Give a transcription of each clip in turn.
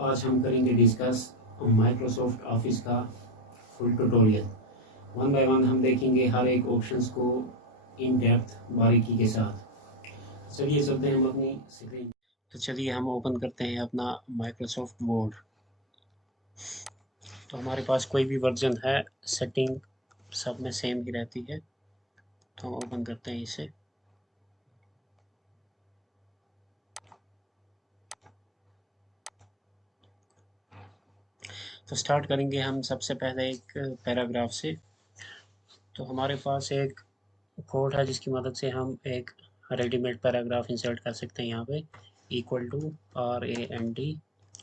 आज हम करेंगे डिस्कस माइक्रोसॉफ्ट ऑफिस का full tutorial. One by one हम देखेंगे हर एक ऑप्शंस को इन डेप्थ बारीकी के साथ। चलिए चलते हैं हम अपनी स्क्रीन। तो चलिए हम ओपन करते हैं अपना माइक्रोसॉफ्ट वर्ड। तो हमारे पास कोई भी वर्जन है, सेटिंग सब में सेम ही रहती है। तो हम ओपन करते हैं इसे। तो स्टार्ट करेंगे हम सबसे पहले एक पैराग्राफ से। तो हमारे पास एक कोड है जिसकी मदद से हम एक रेडीमेड पैराग्राफ इंसर्ट कर सकते हैं। यहाँ पे equal to RAND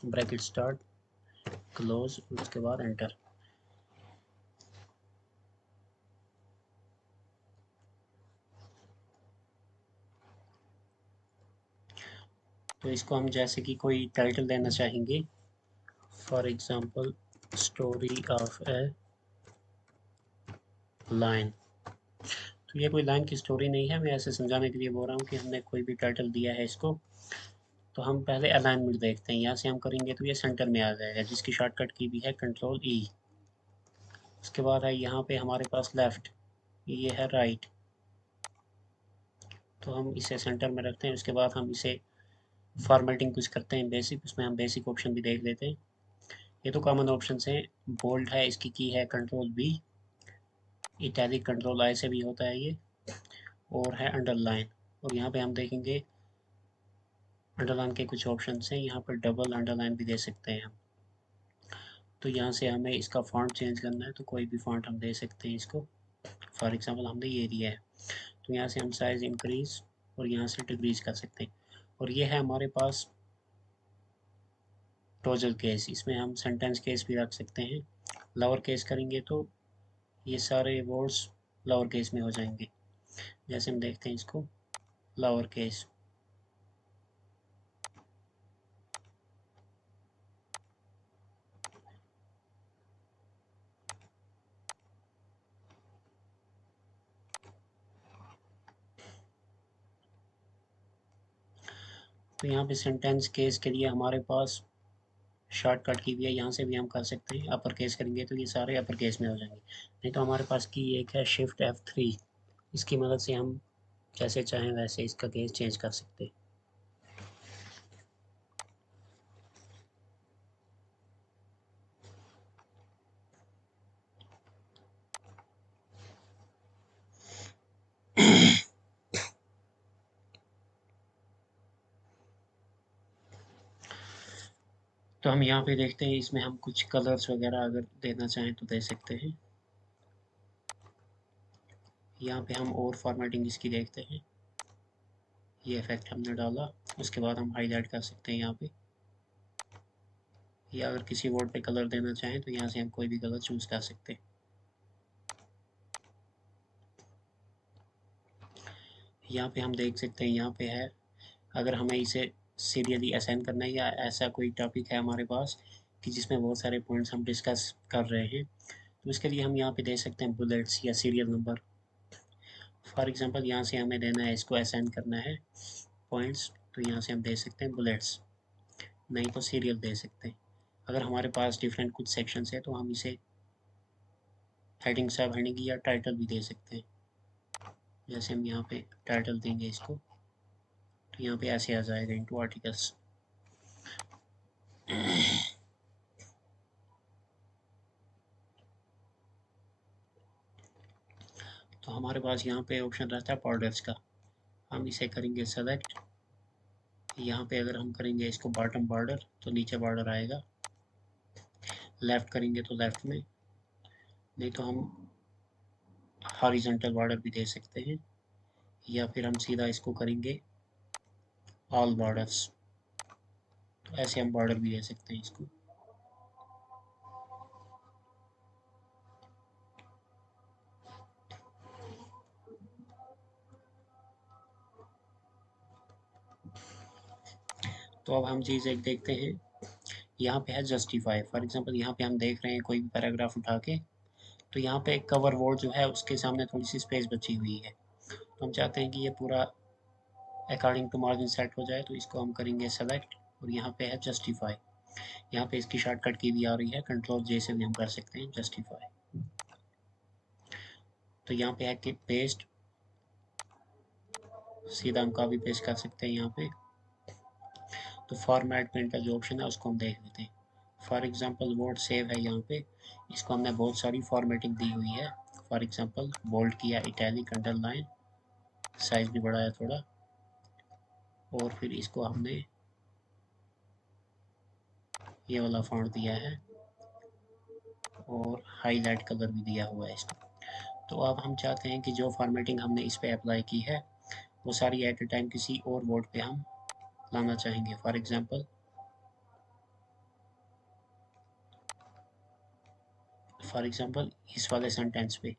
bracket start close, उसके बाद एंटर। तो इसको हम जैसे कि कोई टाइटल देना चाहेंगे, for example story of A line. तो ये कोई लाइन की स्टोरी नहीं है, मैं ऐसे समझाने के लिए बोल रहा हूँ कि हमने कोई भी टाइटल दिया है इसको। तो हम पहले अलाइनमेंट देखते हैं। यहाँ से हम करेंगे तो ये सेंटर में आ जाएगा, जिसकी शॉर्टकट की भी है Ctrl+E। उसके बाद है यहाँ पे हमारे पास लेफ्ट, ये है राइट। तो हम इसे सेंटर में रखते हैं। उसके बाद हम इसे फॉर्मेटिंग कुछ करते हैं बेसिक, उसमें हम बेसिक ऑप्शन भी देख लेते हैं। ये तो कॉमन ऑप्शन हैं। बोल्ड है, इसकी की है Ctrl+B। इटैलिक Ctrl+I से भी होता है ये। और है अंडरलाइन। और यहाँ पे हम देखेंगे अंडरलाइन के कुछ ऑप्शन हैं। यहाँ पर डबल अंडरलाइन भी दे सकते हैं हम। तो यहाँ से हमें इसका फॉन्ट चेंज करना है तो कोई भी फॉन्ट हम दे सकते हैं इसको। फॉर एग्जांपल हमने ये दिया है, तो यहाँ से हम साइज इंक्रीज और यहाँ से डिक्रीज कर सकते हैं। और ये है हमारे पास टोटल केस, इसमें हम सेंटेंस केस भी रख सकते हैं। लोअर केस करेंगे तो ये सारे वर्ड्स लोअर केस में हो जाएंगे। जैसे हम देखते हैं इसको लोअर केस। तो यहाँ पे सेंटेंस केस के लिए हमारे पास शॉर्टकट की भी है, यहाँ से भी हम कर सकते हैं। अपर केस करेंगे तो ये सारे अपर केस में हो जाएंगे। नहीं तो हमारे पास की एक है शिफ्ट F3, इसकी मदद से हम जैसे चाहें वैसे इसका केस चेंज कर सकते हैं। तो हम यहाँ पे देखते हैं, इसमें हम कुछ कलर्स वगैरह अगर देना चाहें तो दे सकते हैं। यहाँ पे हम और फॉर्मेटिंग इसकी देखते हैं। ये इफेक्ट हमने डाला, उसके बाद हम हाईलाइट कर सकते हैं यहाँ पे। या अगर किसी वर्ड पे कलर देना चाहें तो यहाँ से हम कोई भी कलर चूज कर सकते हैं। यहाँ पे हम देख सकते हैं, यहाँ पे है अगर हमें इसे सीरियली असाइन करना है या ऐसा कोई टॉपिक है हमारे पास कि जिसमें बहुत सारे पॉइंट्स हम डिस्कस कर रहे हैं, तो इसके लिए हम यहाँ पे दे सकते हैं बुलेट्स या सीरियल नंबर। फॉर एग्जांपल यहाँ से हमें देना है, इसको असाइन करना है पॉइंट्स, तो यहाँ से हम दे सकते हैं बुलेट्स, नहीं तो सीरियल दे सकते हैं। अगर हमारे पास डिफरेंट कुछ सेक्शंस है तो हम इसे हेडिंग सब हेडिंग या टाइटल भी दे सकते हैं। जैसे हम यहाँ पे टाइटल देंगे इसको, तो यहाँ पे ऐसे आ जाएगा इनटू आर्टिकल्स। तो हमारे पास यहाँ पे ऑप्शन रहता है बॉर्डर्स का, हम इसे करेंगे सेलेक्ट। यहाँ पे अगर हम करेंगे इसको बॉटम बॉर्डर तो नीचे बॉर्डर आएगा, लेफ्ट करेंगे तो लेफ्ट में, नहीं तो हम हॉरिजॉन्टल बॉर्डर भी दे सकते हैं, या फिर हम सीधा इसको करेंगे ऑल बॉर्डर्स। तो ऐसे हम बॉर्डर भी दे सकते हैं इसको। तो अब हम चीज़ एक देखते हैं, यहाँ पे है जस्टिफाई। फॉर एग्जांपल यहाँ पे हम देख रहे हैं कोई भी पैराग्राफ उठा के, तो यहाँ पे कवर वर्ड जो है उसके सामने थोड़ी सी स्पेस बची हुई है, तो हम चाहते हैं कि ये पूरा अकॉर्डिंग टू मार्जिन सेट हो जाए, तो इसको हम करेंगे सेलेक्ट और यहाँ पे है जस्टिफाई। यहाँ पे इसकी शॉर्टकट की भी आ रही है, कंट्रोल जे से भी हम कर सकते हैं जस्टिफाई। तो यहाँ पे है कि पेस्ट, सीधा हम कॉपी पेस्ट कर सकते हैं यहाँ पे। तो फॉर्मेट प्रिंट का जो ऑप्शन है उसको हम देख लेते हैं। फॉर एग्जांपल वर्ड सेव है यहाँ पे, इसको हमने बहुत सारी फॉर्मेटिंग दी हुई है। फॉर एग्जांपल बोल्ड किया, इटैलिक, अंडरलाइन, साइज भी बढ़ाया थोड़ा, और फिर इसको हमने ये वाला फॉन्ट दिया है और हाईलाइट कलर भी दिया हुआ है इसको। तो अब हम चाहते हैं कि जो फॉर्मेटिंग हमने इस पे अप्लाई की है वो सारी एट ए टाइम किसी और वर्ड पे हम लाना चाहेंगे। फॉर एग्जांपल इस वाले सेंटेंस पे।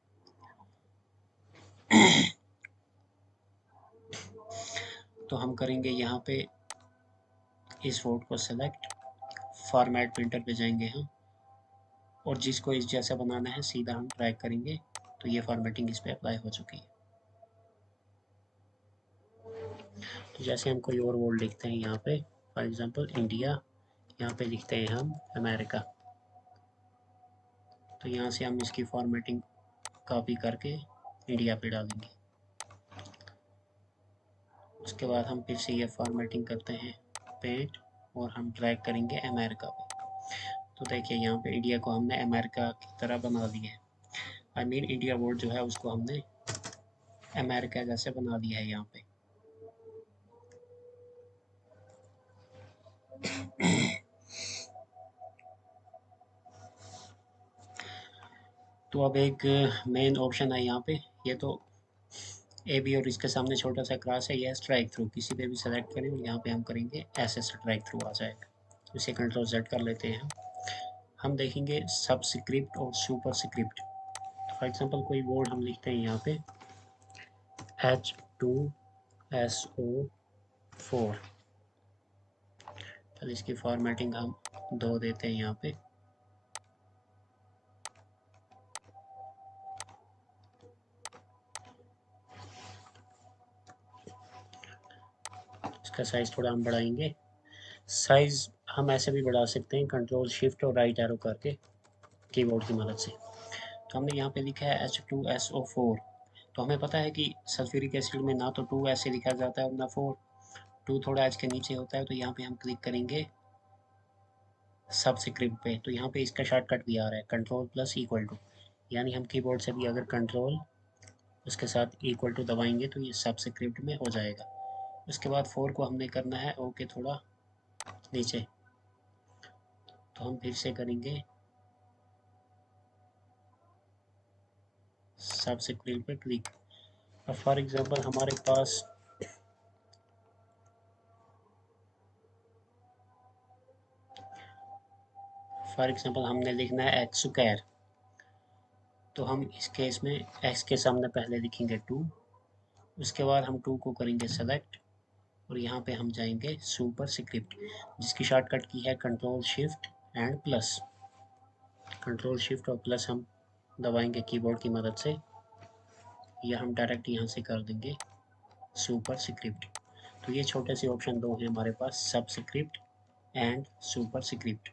तो हम करेंगे यहाँ पे इस वर्ड को सेलेक्ट, फॉर्मेट प्रिंटर पे जाएंगे हम, और जिसको इस जैसा बनाना है सीधा हम ड्रैग करेंगे, तो ये फॉर्मेटिंग इस पे अप्लाई हो चुकी है। तो जैसे हम कोई और वर्ड लिखते हैं यहाँ पे, फॉर एग्जांपल इंडिया, यहाँ पे लिखते हैं हम अमेरिका। तो यहाँ से हम इसकी फॉर्मेटिंग कॉपी करके इंडिया पे डालेंगे। उसके बाद हम फिर से ये फॉर्मेटिंग करते हैं पेंट, और हम ड्रैग करेंगे अमेरिका पे। तो देखिए यहाँ पे इंडिया को हमने अमेरिका की तरह बना दिया है। आई मीन इंडिया वर्ड जो है उसको हमने अमेरिका जैसे बना दिया है यहाँ पे। तो अब एक मेन ऑप्शन है यहाँ पे, ये तो ए बी और इसके सामने छोटा सा क्रॉस है, यह स्ट्राइक थ्रू, किसी पे भी सेलेक्ट करें और यहाँ पे हम करेंगे ऐसे स्ट्राइक थ्रू आ जाएगा। इसे कंट्रोल जेड कर लेते हैं हम देखेंगे सबस्क्रिप्ट और सुपर स्क्रिप्ट। फॉर एग्जांपल कोई वर्ड हम लिखते हैं यहाँ पे H2SO4, चल इसकी फॉर्मेटिंग हम 2 देते हैं यहाँ पे। इसका साइज थोड़ा हम बढ़ाएंगे। साइज हम ऐसे भी बढ़ा सकते हैं, कंट्रोल शिफ्ट और राइट एरो करके कीबोर्ड की मदद से। तो हमने यहाँ पे लिखा है H2SO4। तो हमें पता है कि सल्फ्यूरिक एसिड में ना तो 2 ऐसे लिखा जाता है और ना 4, 2 थोड़ा एच के नीचे होता है। तो यहाँ पे हम क्लिक करेंगे सबस्क्रिप्ट पे। तो यहाँ पे इसका शॉर्टकट भी आ रहा है, कंट्रोल प्लस इक्वल टू, यानी हम कीबोर्ड से भी अगर कंट्रोल उसके साथ इक्वल टू दबाएंगे तो ये सबस्क्रिप्ट में हो जाएगा। उसके बाद 4 को हमने करना है ओके थोड़ा नीचे। तो हम फिर से करेंगे सबस्क्रिप्ट पे क्लिक। अब फॉर एग्जांपल हमारे पास हमने लिखना है एक्स स्क्वायर। तो हम इस केस में एक्स के सामने पहले लिखेंगे 2, उसके बाद हम 2 को करेंगे सेलेक्ट और यहाँ पे हम जाएंगे सुपर स्क्रिप्ट, जिसकी शॉर्टकट की है control shift and plus. Control shift और प्लस हम दबाएंगे कीबोर्ड की मदद से, या हम डायरेक्ट यहाँ से कर देंगे सुपर स्क्रिप्ट। तो ये छोटे से ऑप्शन 2 हैं हमारे पास, सब स्क्रिप्ट एंड सुपर स्क्रिप्ट।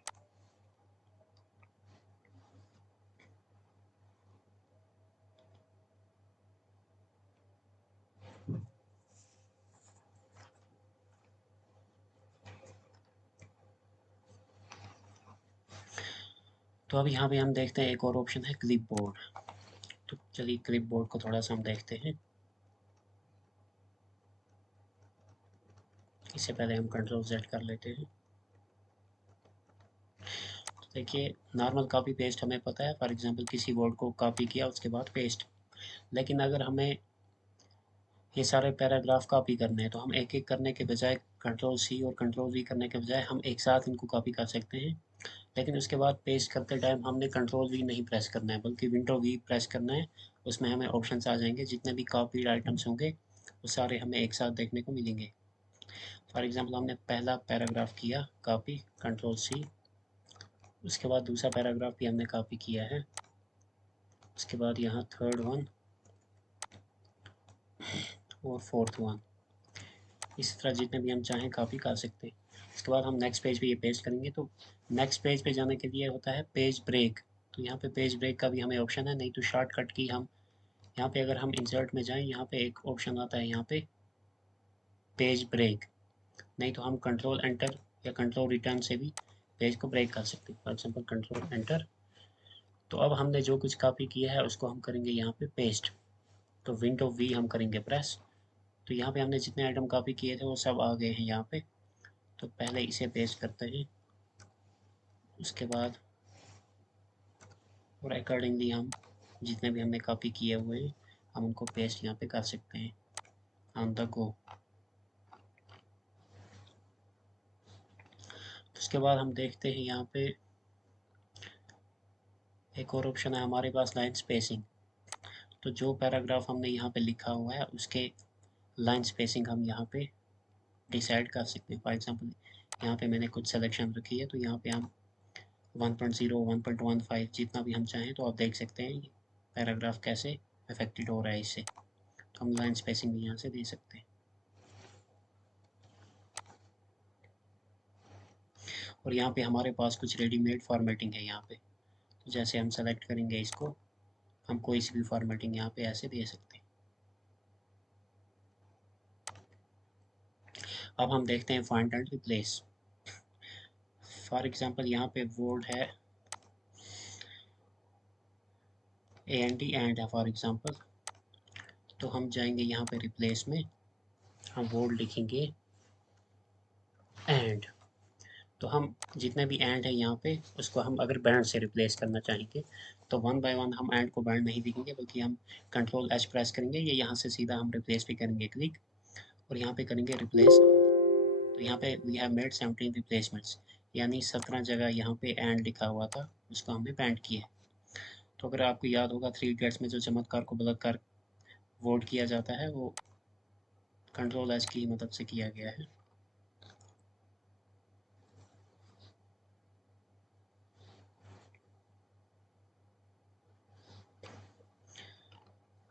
तो अब यहाँ पे हम देखते हैं एक और ऑप्शन है क्लिप बोर्ड। तो चलिए क्लिप बोर्ड को थोड़ा सा हम देखते हैं। इससे पहले हम कंट्रोल जेड कर लेते हैं। तो देखिए नॉर्मल कॉपी पेस्ट हमें पता है, फॉर एग्जांपल किसी वर्ड को कॉपी किया उसके बाद पेस्ट। लेकिन अगर हमें ये सारे पैराग्राफ कॉपी करने हैं तो हम एक एक करने के बजाय कंट्रोल सी और कंट्रोल वी करने के बजाय हम एक साथ इनको कॉपी कर सकते हैं। लेकिन उसके बाद पेस्ट करते टाइम हमने कंट्रोल वी नहीं प्रेस करना है बल्कि विंडो वी प्रेस करना है। उसमें हमें ऑप्शंस आ जाएंगे, जितने भी कॉपीड आइटम्स होंगे वो सारे हमें एक साथ देखने को मिलेंगे। फॉर एग्जांपल हमने पहला पैराग्राफ किया कॉपी, कंट्रोल सी, उसके बाद दूसरा पैराग्राफ भी हमने कॉपी किया है, उसके बाद यहाँ थर्ड वन और फोर्थ वन, इस तरह जितने भी हम चाहें कॉपी कर सकते हैं। उसके बाद हम नेक्स्ट पेज पे ये पेस्ट करेंगे। तो नेक्स्ट पेज पे जाने के लिए होता है पेज ब्रेक। तो यहाँ पे पेज ब्रेक का भी हमें ऑप्शन है, नहीं तो शॉर्टकट की हम यहाँ पे अगर हम इंसर्ट में जाएं, यहाँ पे एक ऑप्शन आता है यहाँ पे पेज ब्रेक, नहीं तो हम कंट्रोल एंटर या कंट्रोल रिटर्न से भी पेज को ब्रेक कर सकते हैं। For example control enter. तो अब हमने जो कुछ कॉपी किया है उसको हम करेंगे यहाँ पे पेस्ट। तो विंडो वी हम करेंगे प्रेस। तो यहाँ पे हमने जितने आइटम कॉपी किए थे वो सब आ गए हैं यहाँ पे। तो पहले इसे पेस्ट करते हैं, उसके बाद और अकॉर्डिंगली हम जितने भी हमने कॉपी किए हुए हैं हम उनको पेस्ट यहाँ पे कर सकते हैं ऑन द गो। उसके बाद हम देखते हैं यहाँ पे एक और ऑप्शन है हमारे पास, लाइन स्पेसिंग। तो जो पैराग्राफ हमने यहाँ पे लिखा हुआ है उसके लाइन स्पेसिंग हम यहाँ पे डिसाइड कर सकते हैं। फॉर एग्जांपल यहाँ पे मैंने कुछ सिलेक्शन रखी है, तो यहाँ पे हम 1.0 1.15 जितना भी हम चाहें, तो आप देख सकते हैं ये पैराग्राफ कैसे अफेक्टेड हो रहा है इससे। तो हम लाइन स्पेसिंग भी यहाँ से दे सकते हैं। और यहाँ पे हमारे पास कुछ रेडीमेड फॉर्मेटिंग है यहाँ पे। तो जैसे हम सेलेक्ट करेंगे इसको, हम कोई सी भी फॉर्मेटिंग यहाँ पे ऐसे दे सकते हैं। अब हम देखते हैं find and replace. For example यहाँ पे वर्ड है एंड है फॉर एग्जांपल। तो हम जाएंगे यहाँ पे रिप्लेस में, हम वर्ड लिखेंगे एंड। तो हम जितने भी एंड है यहाँ पे उसको हम अगर बैंड से रिप्लेस करना चाहेंगे तो वन बाय वन हम एंड को बैंड नहीं लिखेंगे, बल्कि हम कंट्रोल एच प्रेस करेंगे, ये यहाँ से सीधा हम रिप्लेस भी करेंगे क्लिक, और यहाँ पे करेंगे रिप्लेस। तो यहाँ पे वी हैव मेड 17 रिप्लेसमेंट्स, यानी 17 जगह यहाँ पे एंड लिखा हुआ था उसको हमने बैंड किया। तो अगर आपको याद होगा 3 इडियट्स में जो चमत्कार को बलात्कार वर्ड किया जाता है वो कंट्रोल एच की मदद से किया गया है।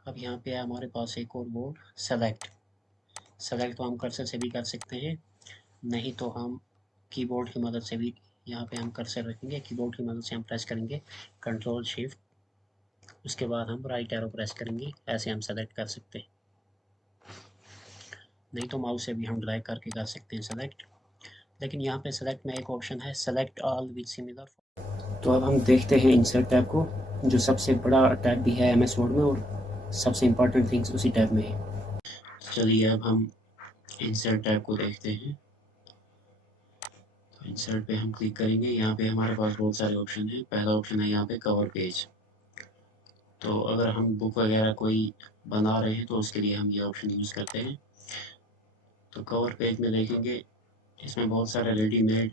अब यहाँ पे है हमारे पास एक और वर्ड सेलेक्ट। सेलेक्ट तो हम कर्सर से भी कर सकते हैं, नहीं तो हम कीबोर्ड की मदद से भी यहाँ पे हम कर्सर रखेंगे, कीबोर्ड की मदद से हम प्रेस करेंगे कंट्रोल शिफ्ट, उसके बाद हम राइट एरो प्रेस करेंगे, ऐसे हम सेलेक्ट कर सकते हैं। नहीं तो माउस से भी हम ड्रैग करके कर सकते हैं सेलेक्ट। लेकिन यहाँ पे सेलेक्ट में एक ऑप्शन है सेलेक्ट ऑल विद सिमिलर। तो अब हम देखते हैं इंसर्ट टैब को, जो सबसे बड़ा टैब भी है एमएस वर्ड में और सबसे इम्पोर्टेंट थिंग्स उसी टैब में है। चलिए अब हम इंसर्ट टैब को देखते हैं। इंसर्ट पे हम क्लिक करेंगे, यहाँ पे हमारे पास बहुत सारे ऑप्शन हैं। पहला ऑप्शन है यहाँ पे कवर पेज। तो अगर हम बुक वगैरह कोई बना रहे हैं तो उसके लिए हम ये ऑप्शन यूज़ करते हैं। तो कवर पेज में देखेंगे इसमें बहुत सारे रेडीमेड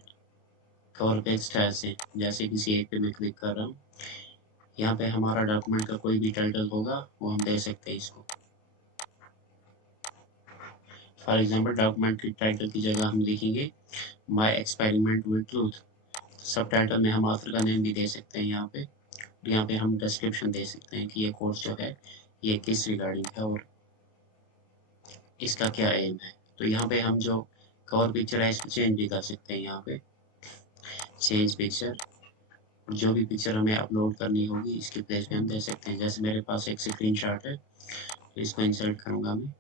कवर पेज स्टाइल्स हैं। जैसे किसी एक पे मैं क्लिक कर रहा हूँ, यहाँ पे हमारा डॉक्यूमेंट का कोई भी टाइटल होगा वो हम दे सकते हैं इसको। फॉर एग्जांपल डॉक्यूमेंट की टाइटल की जगह हम लिखेंगे माय एक्सपेरिमेंट विद ट्रूथ। सब टाइटल में हम ऑथर का नेम भी दे सकते हैं यहाँ पे। यहाँ पे हम डिस्क्रिप्शन दे सकते हैं कि ये कोर्स जो है ये किस रिगार्डिंग है और इसका क्या एम है। तो यहाँ पे हम जो कवर पिक्चर है इसको चेंज भी कर सकते हैं। यहाँ पे चेंज पिक्चर, और जो भी पिक्चर हमें अपलोड करनी होगी इसके प्लेस में हम दे सकते हैं। जैसे मेरे पास एक स्क्रीनशॉट है तो इसको इंसर्ट करूँगा मैं,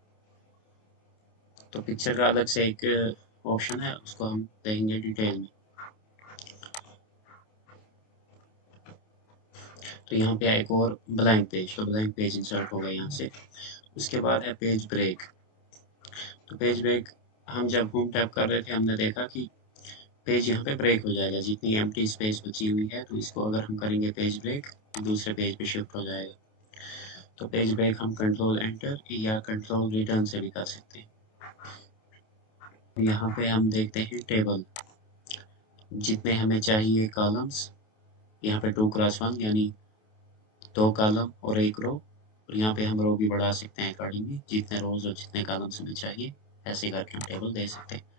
तो पिक्चर का अलग से एक ऑप्शन है उसको हम देखेंगे डिटेल में। तो यहाँ पे एक और ब्लैंक पेज, तो ब्लैंक पेज इंसर्ट हो गया यहाँ से। उसके बाद है पेज ब्रेक। तो पेज ब्रेक हम जब होम टैप कर रहे थे हमने देखा कि पेज यहाँ पे ब्रेक हो जाएगा, जितनी एम्प्टी स्पेस बची हुई है तो इसको अगर हम करेंगे पेज ब्रेक दूसरे पेज पे शिफ्ट हो जाएगा। तो पेज ब्रेक हम कंट्रोल एंटर या कंट्रोल रिटर्न से भी कर सकते हैं। यहाँ पे हम देखते हैं टेबल, जितने हमें चाहिए कॉलम्स, यहाँ पे 2x1 यानी 2 कॉलम और 1 रो, और यहाँ पे हम रो भी बढ़ा सकते हैं अकॉर्डिंगली, जितने रोज और जितने कॉलम्स हमें चाहिए ऐसे करके हम टेबल दे सकते हैं।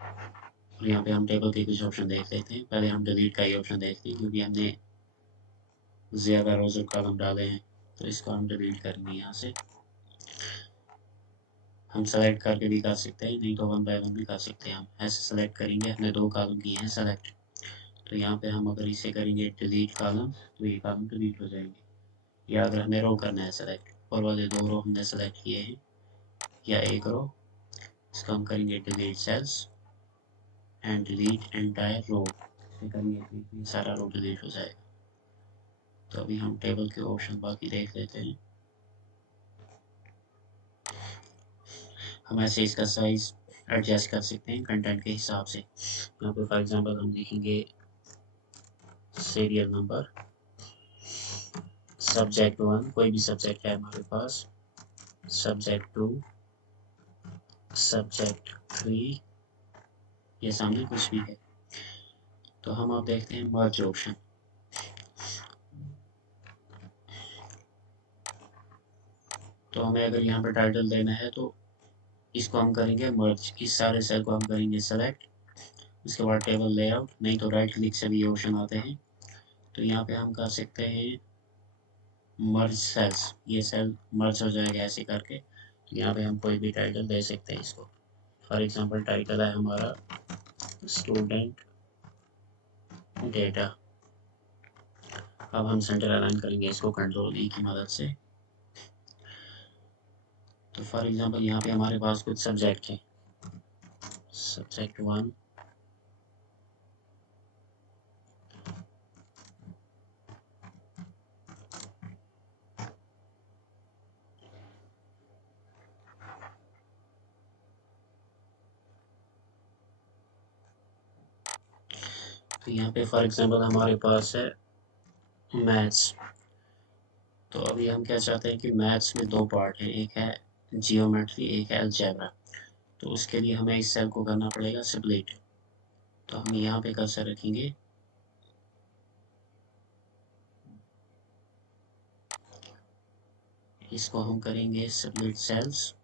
और यहाँ पे हम टेबल के कुछ ऑप्शन देख लेते हैं। पहले हम डिलीट का ही ऑप्शन देखते हैं क्योंकि हमने ज़्यादा रोज और कॉलम डाले हैं, तो इसको हम डिलीट करेंगे यहाँ से। हम सेलेक्ट करके भी कर सकते हैं, नहीं तो वन बाय वन भी कर सकते हैं। हम ऐसे सेलेक्ट करेंगे, हमने दो कॉलम किए हैं सेलेक्ट, तो यहाँ पे हम अगर इसे करेंगे डिलीट कॉलम तो ये कॉलम डिलीट हो जाएंगे। या अगर हमें रो करना है सेलेक्ट, और वाले दो रो हमने सेलेक्ट किए हैं या एक रो, इसको हम करेंगे delete cells and delete entire row, करेंगे तो सारा रो डिलीट हो जाएगा। तो अभी हम टेबल के ऑप्शन बाकी देख लेते हैं। हम ऐसे इसका साइज एडजस्ट कर सकते हैं कंटेंट के हिसाब से। यहाँ पे फॉर एग्जांपल हम लिखेंगे सीरियल नंबर, सब्जेक्ट 1 कोई भी सब्जेक्ट है हमारे पास, सब्जेक्ट 2, सब्जेक्ट 3, ये सामने कुछ भी है। तो हम अब देखते हैं मर्ज ऑप्शन। तो हमें अगर यहाँ पे टाइटल देना है तो इसको हम करेंगे मर्ज, इस सारे सेल को हम करेंगे सेलेक्ट, उसके बाद टेबल लेआउट, नहीं तो राइट क्लिक से भी ऑप्शन आते हैं। तो यहाँ पे हम कर सकते हैं मर्ज सेल्स, ये सेल मर्ज हो जाएगा ऐसे करके। तो यहाँ पे हम कोई भी टाइटल दे सकते हैं इसको। फॉर एग्जांपल टाइटल है हमारा स्टूडेंट डेटा। अब हम सेंटर अलाइन करेंगे इसको कंट्रोल ई की मदद से। तो फॉर एग्जांपल यहाँ पे हमारे पास कुछ सब्जेक्ट है, सब्जेक्ट 1, तो यहाँ पे फॉर एग्जांपल हमारे पास है मैथ्स। तो अभी हम क्या चाहते हैं कि मैथ्स में दो पार्ट है, एक है जियोमेट्री, एक है अलजेब्रा। तो उसके लिए हमें इस सेल को करना पड़ेगा स्प्लिट। तो हम यहाँ पे कर्सर रखेंगे, इसको हम करेंगे स्प्लिट सेल्स,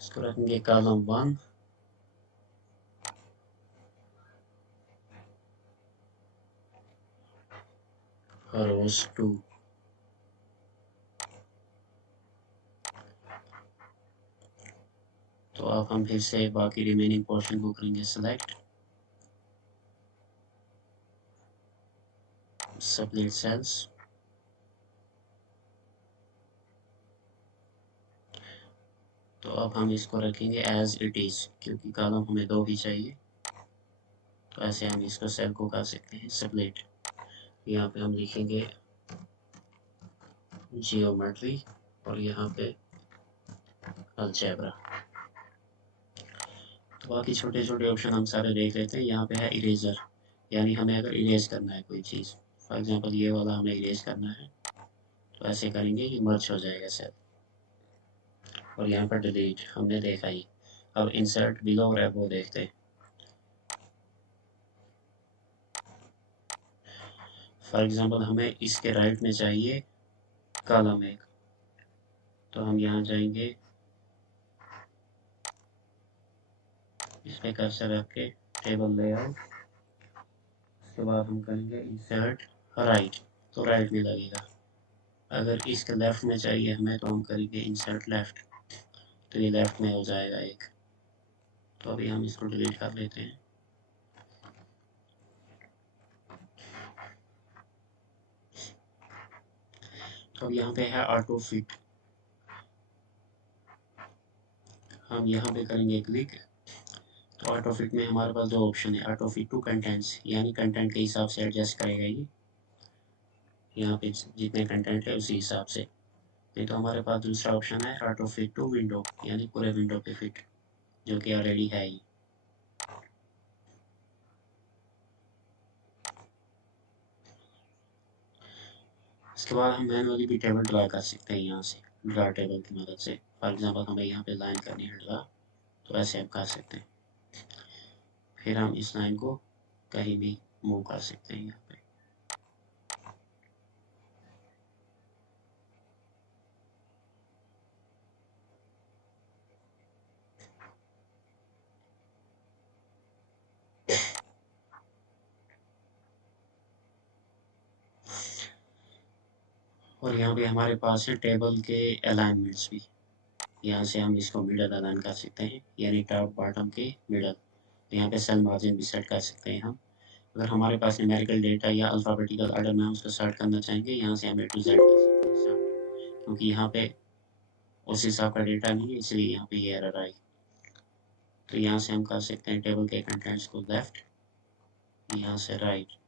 इसको रखेंगे कॉलम 1, रोज 2। तो अब हम फिर से बाकी रिमेनिंग पोर्शन को करेंगे सेलेक्ट, स्प्लिट सेल्स, तो अब हम इसको रखेंगे एज इट इज, क्योंकि कॉलम हमें दो ही चाहिए। तो ऐसे हम इसको सेल को कर सकते हैं स्प्लिट। यहाँ पे हम लिखेंगे जियोमेट्री और यहाँ पे अलजेब्रा। तो बाकी छोटे छोटे ऑप्शन हम सारे देख लेते हैं। यहाँ पे है इरेजर, यानी हमें अगर इरेज करना है कोई चीज़, फॉर एग्जांपल ये वाला हमें इरेज करना है, तो ऐसे करेंगे कि मर्ज हो जाएगा सेल। और यहाँ पर डिलीट हमने देखा ही। अब इंसर्ट बिलो और एबो देखते हैं। फॉर एग्जांपल हमें इसके राइट में चाहिए कॉलम एक, तो हम यहाँ जाएंगे, इस पे कर्सर रख के टेबल लेआउट, उसके बाद हम करेंगे इंसर्ट राइट, तो राइट भी लगेगा। अगर इसके लेफ्ट में चाहिए हमें तो हम करेंगे इंसर्ट लेफ्ट, तो ये लेफ्ट में हो जाएगा एक। तो अभी हम इसको डिलीट कर लेते हैं। तो अब यहाँ पे है ऑटो फिट, हम यहाँ पे करेंगे क्लिक। तो ऑटो फिट में हमारे पास दो ऑप्शन है, ऑटो फिट टू कंटेंट्स, यानी कंटेंट के हिसाब से एडजस्ट करेगा ये, यहाँ पे जितने कंटेंट है उसी हिसाब से। नहीं तो हमारे पास दूसरा ऑप्शन है ऑटो फिट टू विंडो, यानी पूरे विंडो पे फिट, जो कि ऑलरेडी है ही। इसके बाद हम मैनुअली भी टेबल ड्रा कर सकते हैं, यहाँ से ड्रा टेबल की मदद से। फॉर एग्जांपल हमें यहाँ पे लाइन करनी है ड्रा, तो ऐसे हम कर सकते हैं। फिर हम इस लाइन को कहीं भी मूव कर सकते हैं यहाँ पे। और यहाँ पे हमारे पास है टेबल के अलाइनमेंट्स भी। यहाँ से हम इसको मिडल अलाइन कर सकते हैं, यानी टॉप बॉटम के मिडल। यहाँ पे सेल मार्जिन भी सेट कर सकते हैं हम। अगर हमारे पास न्यूमेरिकल डेटा या अल्फ़ाबेटिकल ऑर्डर में हम उसको सर्ट करना चाहेंगे, यहाँ से हम ए टू जेड कर सकते हैं सर्ट, क्योंकि यहाँ पे उस हिसाब का डेटा नहीं है, इसलिए यहाँ पे ये एरर आई। तो यहाँ से हम कर सकते हैं टेबल के कंटेंट्स को लेफ्ट, यहाँ से राइट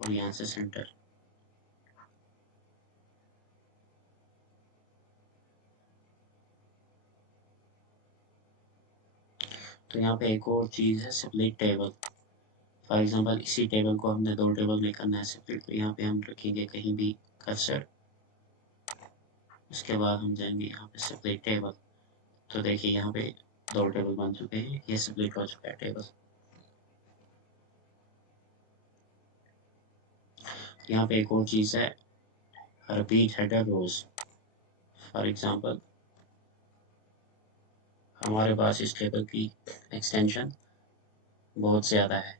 और यहाँ से सेंटर। तो यहाँ पे एक और चीज़ है स्प्लिट टेबल। फॉर एग्जांपल इसी टेबल को हमने दो टेबल में करना है स्प्लिट, तो यहाँ पे हम रखेंगे कहीं भी कर्सर, उसके बाद हम जाएंगे यहाँ पे स्प्लिट टेबल। तो देखिए यहाँ पे दो टेबल बन चुके हैं, ये स्प्लिट हो चुका है टेबल। यहाँ पे एक और चीज़ है repeat header rows. For example हमारे पास इस टेबल की एक्सटेंशन बहुत ज़्यादा है,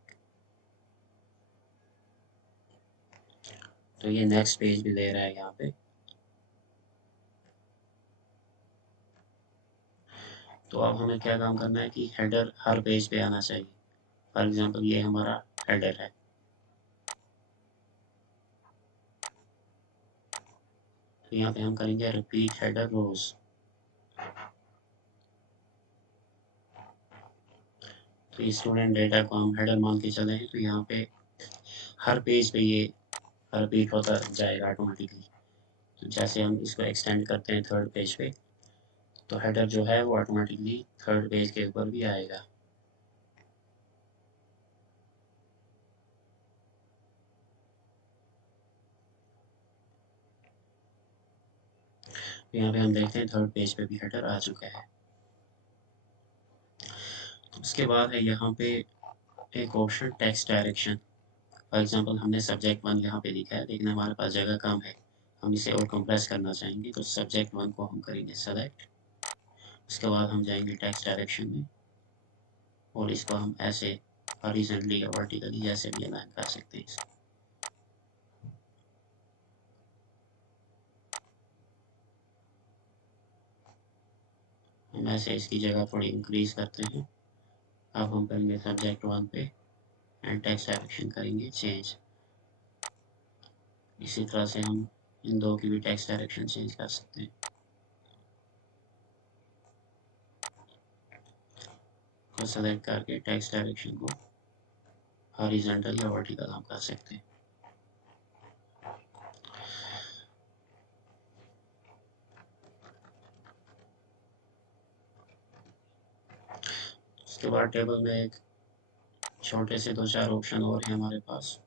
तो ये नेक्स्ट पेज भी ले रहा है यहाँ पे। तो अब हमें क्या काम करना है कि हेडर हर पेज पे आना चाहिए। फॉर एग्जांपल ये हमारा हेडर है, तो यहाँ पे हम करेंगे रिपीट हेडर रोज। तो स्टूडेंट डेटा को हम हेडर मान के चले हैं, तो यहाँ पे हर पेज पे ये रिपीट होता जाएगा ऑटोमेटिकली। तो जैसे हम इसको एक्सटेंड करते हैं थर्ड पेज पे, तो हेडर जो है वो ऑटोमेटिकली थर्ड पेज के ऊपर भी आएगा। तो यहाँ पे हम देखते हैं थर्ड पेज पे भी हेडर आ चुका है। उसके बाद है यहाँ पे एक option text direction. For example हमने सब्जेक्ट वन यहाँ पे लिखा है, लेकिन हमारे पास जगह कम है, हम इसे और कंप्रेस करना चाहेंगे, तो सब्जेक्ट वन को हम करेंगे सेलेक्ट। उसके बाद हम जाएंगे टेक्स्ट डायरेक्शन में और इसको हम ऐसे हॉरिजॉन्टली या वर्टिकली जैसे भी अलाइन कर सकते हैं इसे। हम ऐसे इसकी जगह थोड़ी इंक्रीज करते हैं। अब हम करेंगे सब्जेक्ट वन पे एंड टेक्स्ट डायरेक्शन करेंगे चेंज। इसी तरह से हम इन दो की भी टेक्स्ट डायरेक्शन चेंज कर सकते हैं। को सेलेक्ट करके टेक्स्ट डायरेक्शन को हॉरिजॉन्टल या वर्टिकल हम कर सकते हैं। उसके बाद टेबल में एक छोटे से दो चार ऑप्शन और हैं हमारे पास।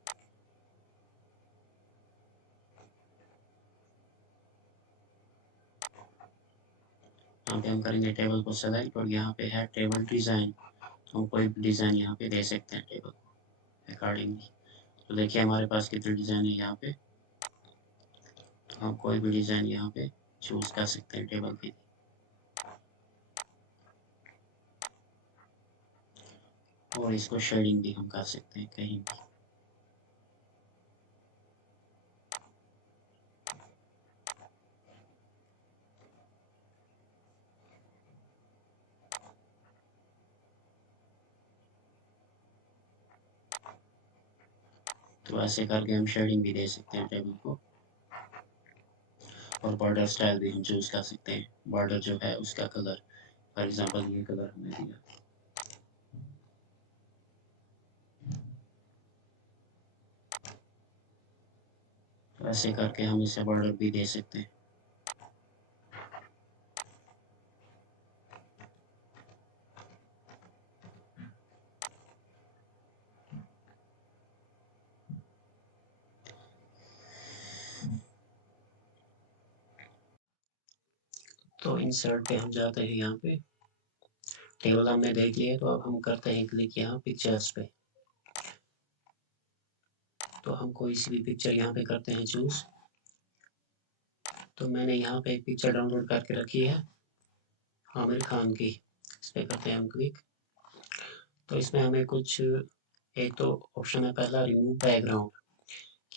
यहाँ पे हम करेंगे टेबल को सेलेक्ट और यहाँ पे है टेबल डिज़ाइन। तो हम कोई भी डिज़ाइन यहाँ पे दे सकते हैं टेबल को अकॉर्डिंगली। तो देखिए हमारे पास कितने डिज़ाइन है यहाँ पे, तो हम कोई भी डिज़ाइन यहाँ पे चूज़ कर सकते हैं टेबल के लिए। और इसको शेडिंग भी हम कर सकते हैं कहीं भी। तो ऐसे करके हम शेडिंग भी दे सकते हैं टेबल को। और बॉर्डर स्टाइल भी हम चूज़ कर सकते हैं, बॉर्डर जो है उसका कलर। फॉर एग्जांपल ये कलर हमने दिया। तो ऐसे करके हम इसे बॉर्डर भी दे सकते हैं। तो इंसर्ट पे हम जाते हैं, यहाँ पे टेबल हमने देख लिया, तो अब हम करते हैं क्लिक यहाँ पिक्चर्स पे। तो हम कोई सी भी पिक्चर यहाँ पे करते हैं चूज। तो मैंने यहाँ पे एक पिक्चर डाउनलोड करके रखी है आमिर खान की, इस पे करते हैं हम क्लिक। तो इसमें हमें कुछ एक तो ऑप्शन है पहला रिमूव बैकग्राउंड,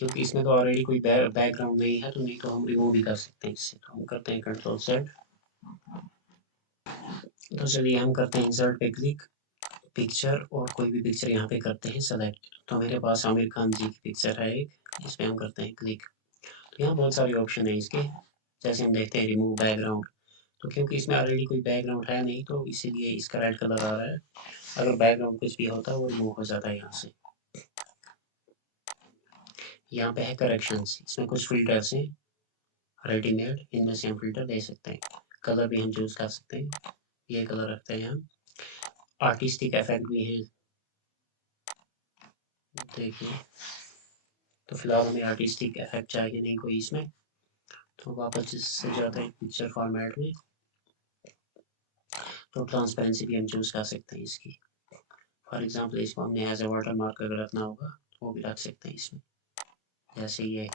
क्योंकि इसमें तो ऑलरेडी कोई बैकग्राउंड नहीं है, तो नहीं तो हम रिमूव भी कर सकते हैं इससे। तो हम करते हैं कंट्रोल सेट। तो चलिए हम करते हैं इंसर्ट पे क्लिक, पिक्चर, और कोई भी पिक्चर यहाँ पे करते हैं सेलेक्ट। तो मेरे पास आमिर खान जी की पिक्चर है एक, इस पर हम करते हैं क्लिक। तो यहाँ बहुत सारे ऑप्शन है इसके, जैसे हम देखते हैं रिमूव बैकग्राउंड। तो क्योंकि इसमें ऑलरेडी कोई बैकग्राउंड है नहीं, तो इसीलिए इसका रेड कलर आ रहा है। अगर बैकग्राउंड कुछ भी होता वो रिमूव हो जाता है यहाँ से। यहाँ पे है करेक्शंस, इसमें कुछ फिल्टर्स हैं रेडीमेड, इनमें से हम फिल्टर दे सकते हैं। कलर भी हम चूज कर सकते हैं, ये कलर रखते हैं हम। आर्टिस्टिक इफेक्ट भी है, देखिए। तो फिलहाल हमें आर्टिस्टिक इफेक्ट चाहिए नहीं कोई इसमें, तो वापस से जाते हैं पिक्चर फॉर्मेट में। तो ट्रांसपेरेंसी भी हम चूज कर सकते हैं इसकी। फॉर एग्जांपल इसको हमने एज ए वाटर मार्क अगर रखना होगा तो वो भी रख सकते हैं इसमें, जैसे ये।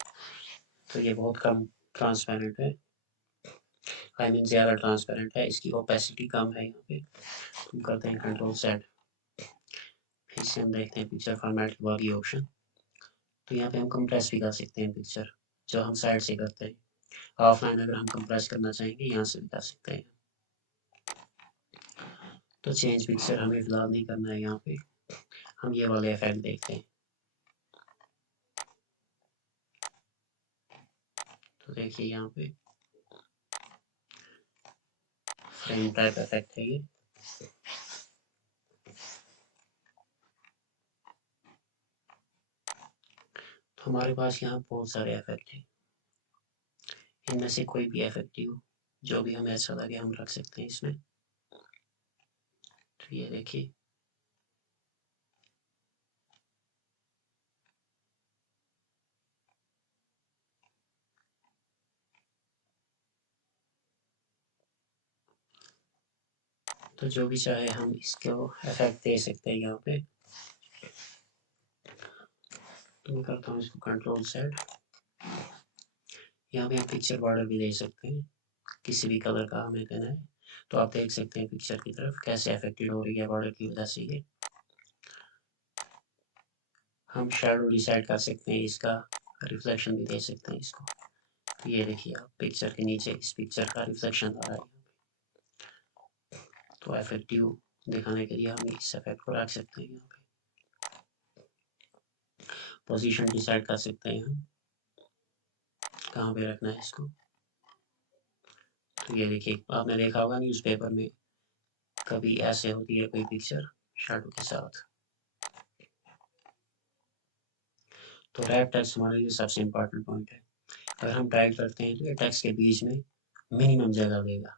तो ये बहुत कम ट्रांसपेरेंट है, आई मीन ज़्यादा ट्रांसपेरेंट है, इसकी ओपेसिटी कम है यहाँ पे। हम करते हैं कंट्रोल सेट, फिर से हम देखते हैं पिक्चर फॉर्मेट के बाद ये ऑप्शन। तो यहाँ पे हम कंप्रेस भी कर सकते हैं पिक्चर, जो हम साइड से करते हैं। ऑफलाइन अगर हम कंप्रेस करना चाहेंगे यहाँ से भी कर सकते हैं। तो चेंज पिक्चर हमें फिलहाल नहीं करना है यहाँ पे, हम ये वाले इफेक्ट देखते हैं। तो देखिए यहाँ पे फ्रेम टाइप इफेक्ट है ये। तो हमारे पास यहाँ बहुत सारे इफेक्ट हैं, इनमें से कोई भी इफेक्टिव जो भी हमें अच्छा लगे हम रख सकते हैं इसमें। तो ये देखिए, तो जो भी चाहे हम इसको इफेक्ट दे सकते हैं यहाँ पे। तो मैं करता हूँ इसको कंट्रोल सेट। यहाँ पे हम पिक्चर बॉर्डर भी दे सकते हैं, किसी भी कलर का हमें देना है। तो आप देख सकते हैं पिक्चर की तरफ कैसे अफेक्टेड हो रही है बॉर्डर की वजह से ये। हम शेडो डिसाइड कर सकते हैं, इसका रिफ्लेक्शन भी दे सकते हैं इसको। तो ये देखिए आप पिक्चर के नीचे इस पिक्चर का रिफ्लेक्शन आ रहा है। तो इफेक्टिव दिखाने के लिए हम इस इफेक्ट को रख सकते हैं यहाँ पे। पोजीशन डिसाइड कर सकते हैं हम कहाँ पे रखना है इसको। तो ये देखिए, आपने देखा होगा न्यूज़पेपर में कभी ऐसे होती है कोई पिक्चर शैडो के साथ। तो रैप टेक्स्ट हमारे लिए सबसे इम्पोर्टेंट पॉइंट है। अगर हम टाइप करते हैं तो ये टेक्स्ट के बीच में मिनिमम जगह लेगा।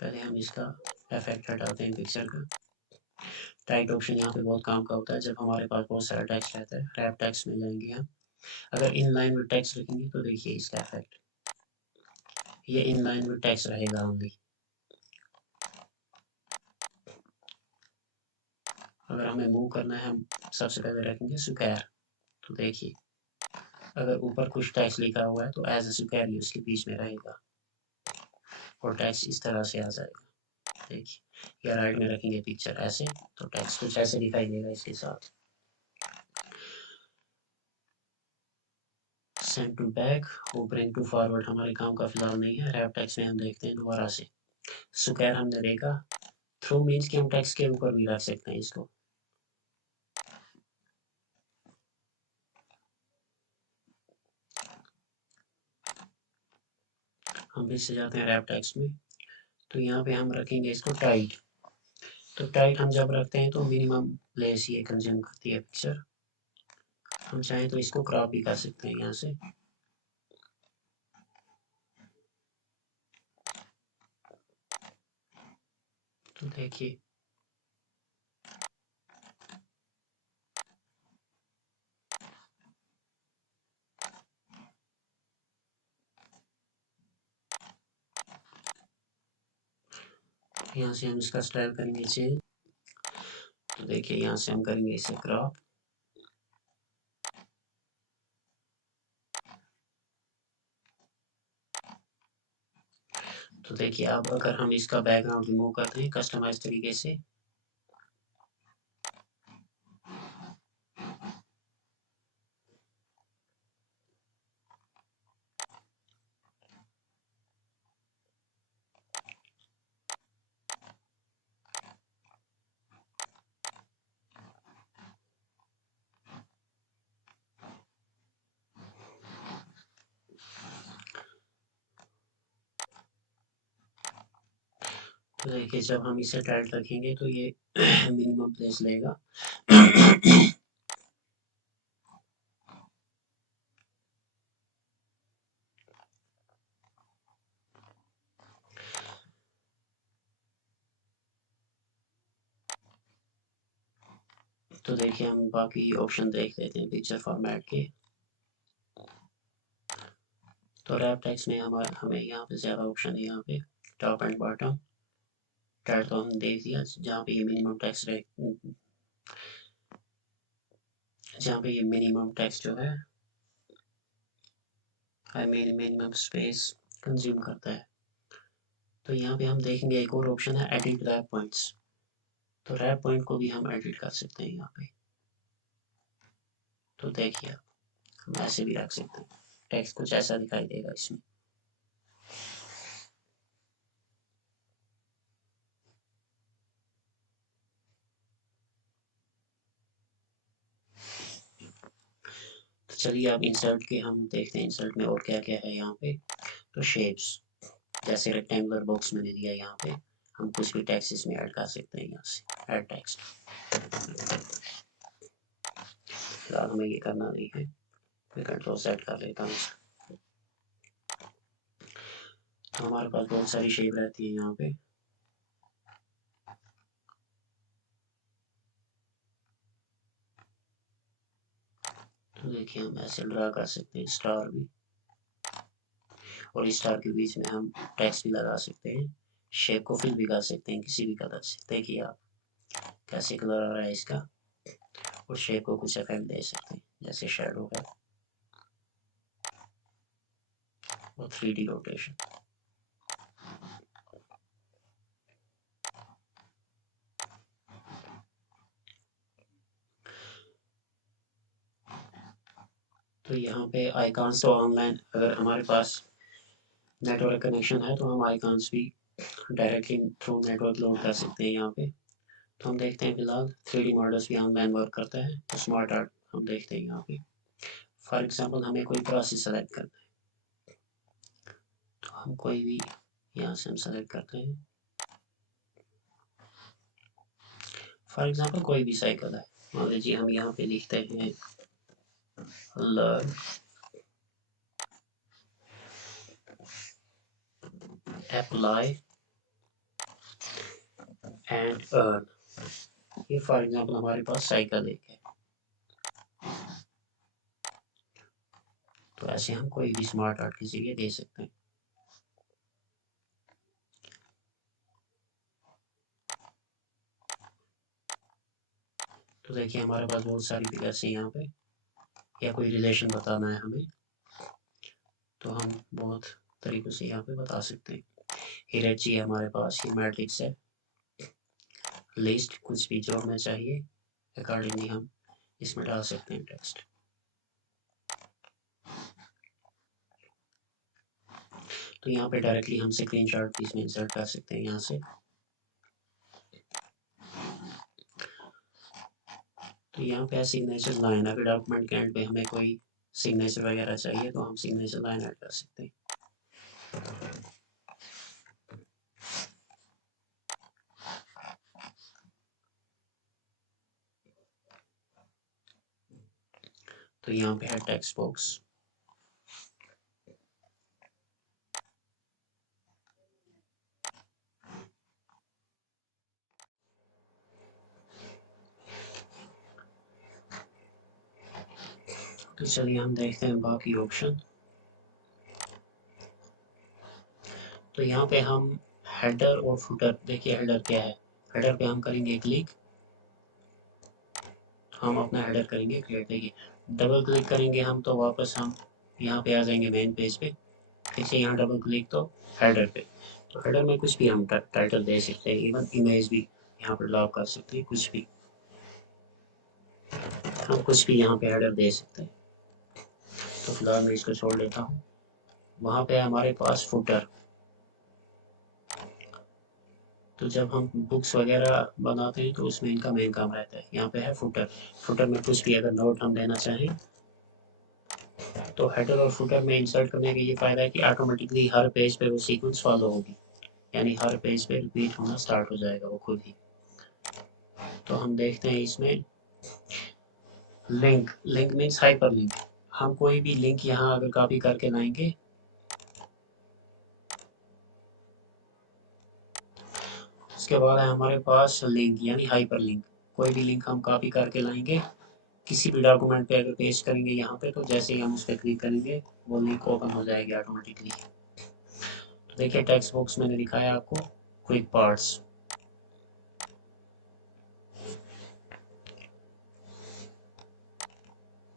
पहले हम इसका इफेक्ट हटाते हैं पिक्चर का। टाइट ऑप्शन यहाँ पे बहुत काम का होता है जब हमारे पास बहुत सारा टेक्स्ट रहता है। रैप टेक्स्ट में जाएंगे हम, अगर इन लाइन में टेक्स्ट रखेंगे तो देखिए इसका इफेक्ट, ये इन लाइन में टेक्स्ट रहेगा ओनली। अगर हमें मूव करना है हम सबसे पहले रखेंगे स्क्वायर। तो देखिए अगर ऊपर कुछ टेक्स्ट लिखा हुआ है तो एज ए स्क्वायर उसके बीच में रहेगा और टेक्स्ट इस तरह से आ जाएगा। देखिए या राइट में रखेंगे पिक्चर ऐसे तो टेक्स्ट कुछ ऐसे दिखाई देगा इसके साथ। सेंड टू बैक और ब्रिंग टू फॉरवर्ड हमारे काम का फिलहाल नहीं है। रैप टेक्स्ट में हम देखते हैं दोबारा से। स्क्वायर हमने देखा, थ्रू मीन्स कि हम टेक्स्ट के ऊपर भी रख सकते हैं इसको। हम फिर से जाते हैं रैप टेक्स्ट में, तो यहाँ पे हम रखेंगे इसको टाइट। तो टाइट हम जब रखते हैं तो मिनिमम प्लेस ये कंज्यूम करती है पिक्चर। हम चाहें तो इसको क्रॉप भी कर सकते हैं यहाँ से। तो देखिए यहाँ से हम इसका स्टाइल करेंगे चेंज। तो देखिए यहाँ से हम करेंगे इसे क्रॉप। तो देखिए अब अगर हम इसका बैकग्राउंड रिमूव करते हैं कस्टमाइज तरीके से, तो देखिए जब हम इसे टाइट रखेंगे तो ये मिनिमम प्लेस लेगा। तो देखिए हम बाकी ऑप्शन देख लेते हैं पिक्चर फॉर्मेट के। तो रैप टेक्स्ट में हमें यहाँ पे ज़्यादा ऑप्शन है, यहाँ पे टॉप एंड बॉटम। टाइट तो हम देख दिया, जहाँ पे ये मिनिमम टेक्स्ट रहे, जहाँ पे ये मिनिमम टेक्स्ट जो है मिनिमम स्पेस कंज्यूम करता है। तो यहाँ पे हम देखेंगे एक और ऑप्शन है एडिट रैप पॉइंट्स। तो रैप पॉइंट को भी हम एडिट कर सकते हैं यहाँ पे। तो देखिए हम ऐसे भी रख सकते हैं, टेक्स्ट कुछ ऐसा दिखाई देगा इसमें। तो चलिए अब इंसर्ट के हम देखते हैं इंसर्ट में और क्या क्या है यहाँ पे। तो शेप्स, जैसे रेक्टेंगुलर बॉक्स मैंने दिया यहाँ पे, हम कुछ भी टेक्स्ट इसमें ऐड कर सकते हैं यहाँ से, ऐड टेक्स्ट। फिलहाल हमें ये करना नहीं है, मैं कंट्रोल सेट कर लेता हूँ। तो हमारे पास बहुत सारी शेप रहती है यहाँ पे। तो देखिए हम ऐसे ड्रा कर सकते हैं स्टार भी, और इस स्टार के बीच में हम टेक्स्ट भी लगा सकते हैं। शेप को फिल भी कर सकते हैं किसी भी कलर से। देखिए आप कैसे कलर आ रहा है इसका, और शेप को कुछ इफेक्ट दे सकते हैं, जैसे शेडो है और 3D रोटेशन। तो यहाँ पे आइकॉन्स तो ऑनलाइन, अगर हमारे पास नेटवर्क कनेक्शन है तो हम आइकॉन्स भी डायरेक्टली थ्रू नेटवर्क लोड कर सकते हैं यहाँ पे। तो हम देखते हैं फिलहाल 3D मॉडल्स भी ऑनलाइन वर्क करता है। तो स्मार्ट आर्ट हम देखते हैं यहाँ पे। फॉर एग्जांपल हमें कोई प्रोसेस सेलेक्ट करना है, तो हम कोई भी यहाँ से हम सेलेक्ट करते हैं। फॉर एग्जांपल कोई भी साइकिल है, मान लीजिए हम यहाँ पे लिखते हैं लर्न अप्लाई एंड अर्न। ये फॉर एग्जांपल हमारे पास साइकिल एक है। तो ऐसे हम कोई भी स्मार्ट आर्ट के जरिए दे सकते हैं। तो देखिए हमारे पास बहुत सारी फिगर्स हैं यहाँ पे, या कोई रिलेशन बताना है हमें तो हम बहुत तरीकों से यहाँ पे बता सकते हैं। हियरार्ची है हमारे पास, ये मैट्रिक्स है, लिस्ट कुछ भी जोड़ना चाहिए अकॉर्डिंगली हम इसमें डाल सकते हैं टेक्स्ट। तो यहाँ पे डायरेक्टली हम स्क्रीनशॉट भी इसमें इंसर्ट कर सकते हैं यहाँ से। तो यहाँ पे सिग्नेचर लाइन, अगर डॉक्यूमेंट के एंड पे हमें कोई सिग्नेचर वगैरह चाहिए तो हम सिग्नेचर लाइन ऐड कर सकते हैं। तो यहाँ पे है टेक्स्ट बॉक्स। तो चलिए हम देखते हैं बाकी ऑप्शन। तो यहाँ पे हम हेडर और फुटर, देखिए हेडर क्या है, हेडर पे हम करेंगे क्लिक, हम अपना हेडर करेंगे क्रिएट। देखिए डबल क्लिक करेंगे हम तो वापस हम यहाँ पे आ जाएंगे मेन पेज पे, फिर से यहाँ डबल क्लिक तो हेडर पे। तो हेडर में कुछ भी हम टाइटल दे सकते हैं, इवन इमेज भी यहाँ पर लॉक कर सकते हैं, कुछ भी हम कुछ भी यहाँ पे हेडर दे सकते हैं। तो फिलहाल मैं इसको छोड़ देता हूँ। वहाँ पे हमारे पास फुटर, तो जब हम बुक्स वगैरह बनाते हैं तो उसमें इनका मेन काम रहता है। यहाँ पे है फुटर, फुटर में कुछ भी अगर नोट हम देना चाहें तो हेडर और फुटर में इंसर्ट करने का ये फ़ायदा है कि ऑटोमेटिकली हर पेज पे वो सीक्वेंस फॉलो होगी। यानी हर पेज पे रिपीट होना स्टार्ट हो जाएगा वो खुद ही। तो हम देखते हैं इसमें link, link means hyper link. हम कोई भी लिंक यहाँ अगर कॉपी करके लाएंगे, उसके बाद है हमारे पास लिंक यानी हाइपर लिंक। कोई भी लिंक हम कॉपी करके लाएंगे, किसी भी डॉक्यूमेंट पे अगर पेस्ट करेंगे यहाँ पे, तो जैसे ही हम उस पर क्लिक करेंगे वो लिंक ओपन हो जाएगी ऑटोमेटिकली। तो देखिए टेक्स्ट बॉक्स मैंने दिखाया आपको क्विक पार्ट्स।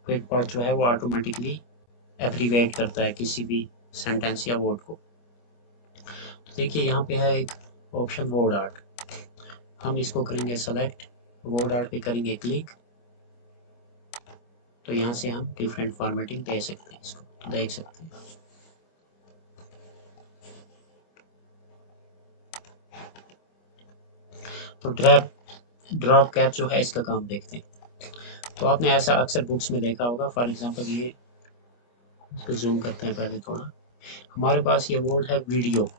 क्विक पार्ट जो है वो ऑटोमेटिकली एब्रीवेट करता है किसी भी सेंटेंस या वर्ड को। तो देखिए यहाँ पे है एक ऑप्शन वर्ड आर्ट, हम इसको करेंगे सेलेक्ट, वर्ड आर्ट पे करेंगे क्लिक, तो यहाँ से हम डिफरेंट फॉर्मेटिंग दे सकते हैं, इसको देख सकते हैं। तो ड्रॉप कैप जो है इसका काम देखते हैं। तो आपने ऐसा अक्सर बुक्स में देखा होगा, फॉर एग्जांपल ये जूम करते हैं पहले थोड़ा, हमारे पास ये वर्ड है वीडियो,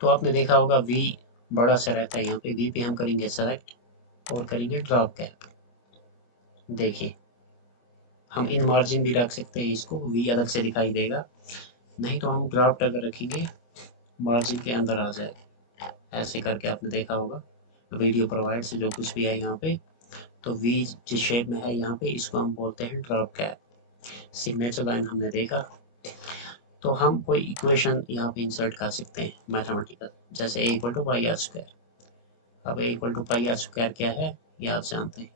तो आपने देखा होगा वी बड़ा सा रहता है, यहाँ पे वी पे हम करेंगे सेलेक्ट और करेंगे ड्रॉप कैप। देखिए हम इन मार्जिन भी रख सकते हैं, इसको वी अलग से दिखाई देगा, नहीं तो हम ड्राफ्ट अगर रखेंगे मार्जिन के अंदर आ जाएगा। ऐसे करके आपने देखा होगा वीडियो प्रोवाइड से जो कुछ भी है यहाँ पे, तो वी जिस शेप में है यहाँ पे इसको हम बोलते हैं ड्रॉप कैप। सिग्नेचर लाइन हमने देखा। तो हम कोई इक्वेशन यहाँ पे इंसर्ट कर सकते हैं मैथमेटिकल, जैसे A equal to pi r square. अब A equal to pi r square क्या है ये आप जानते हैं,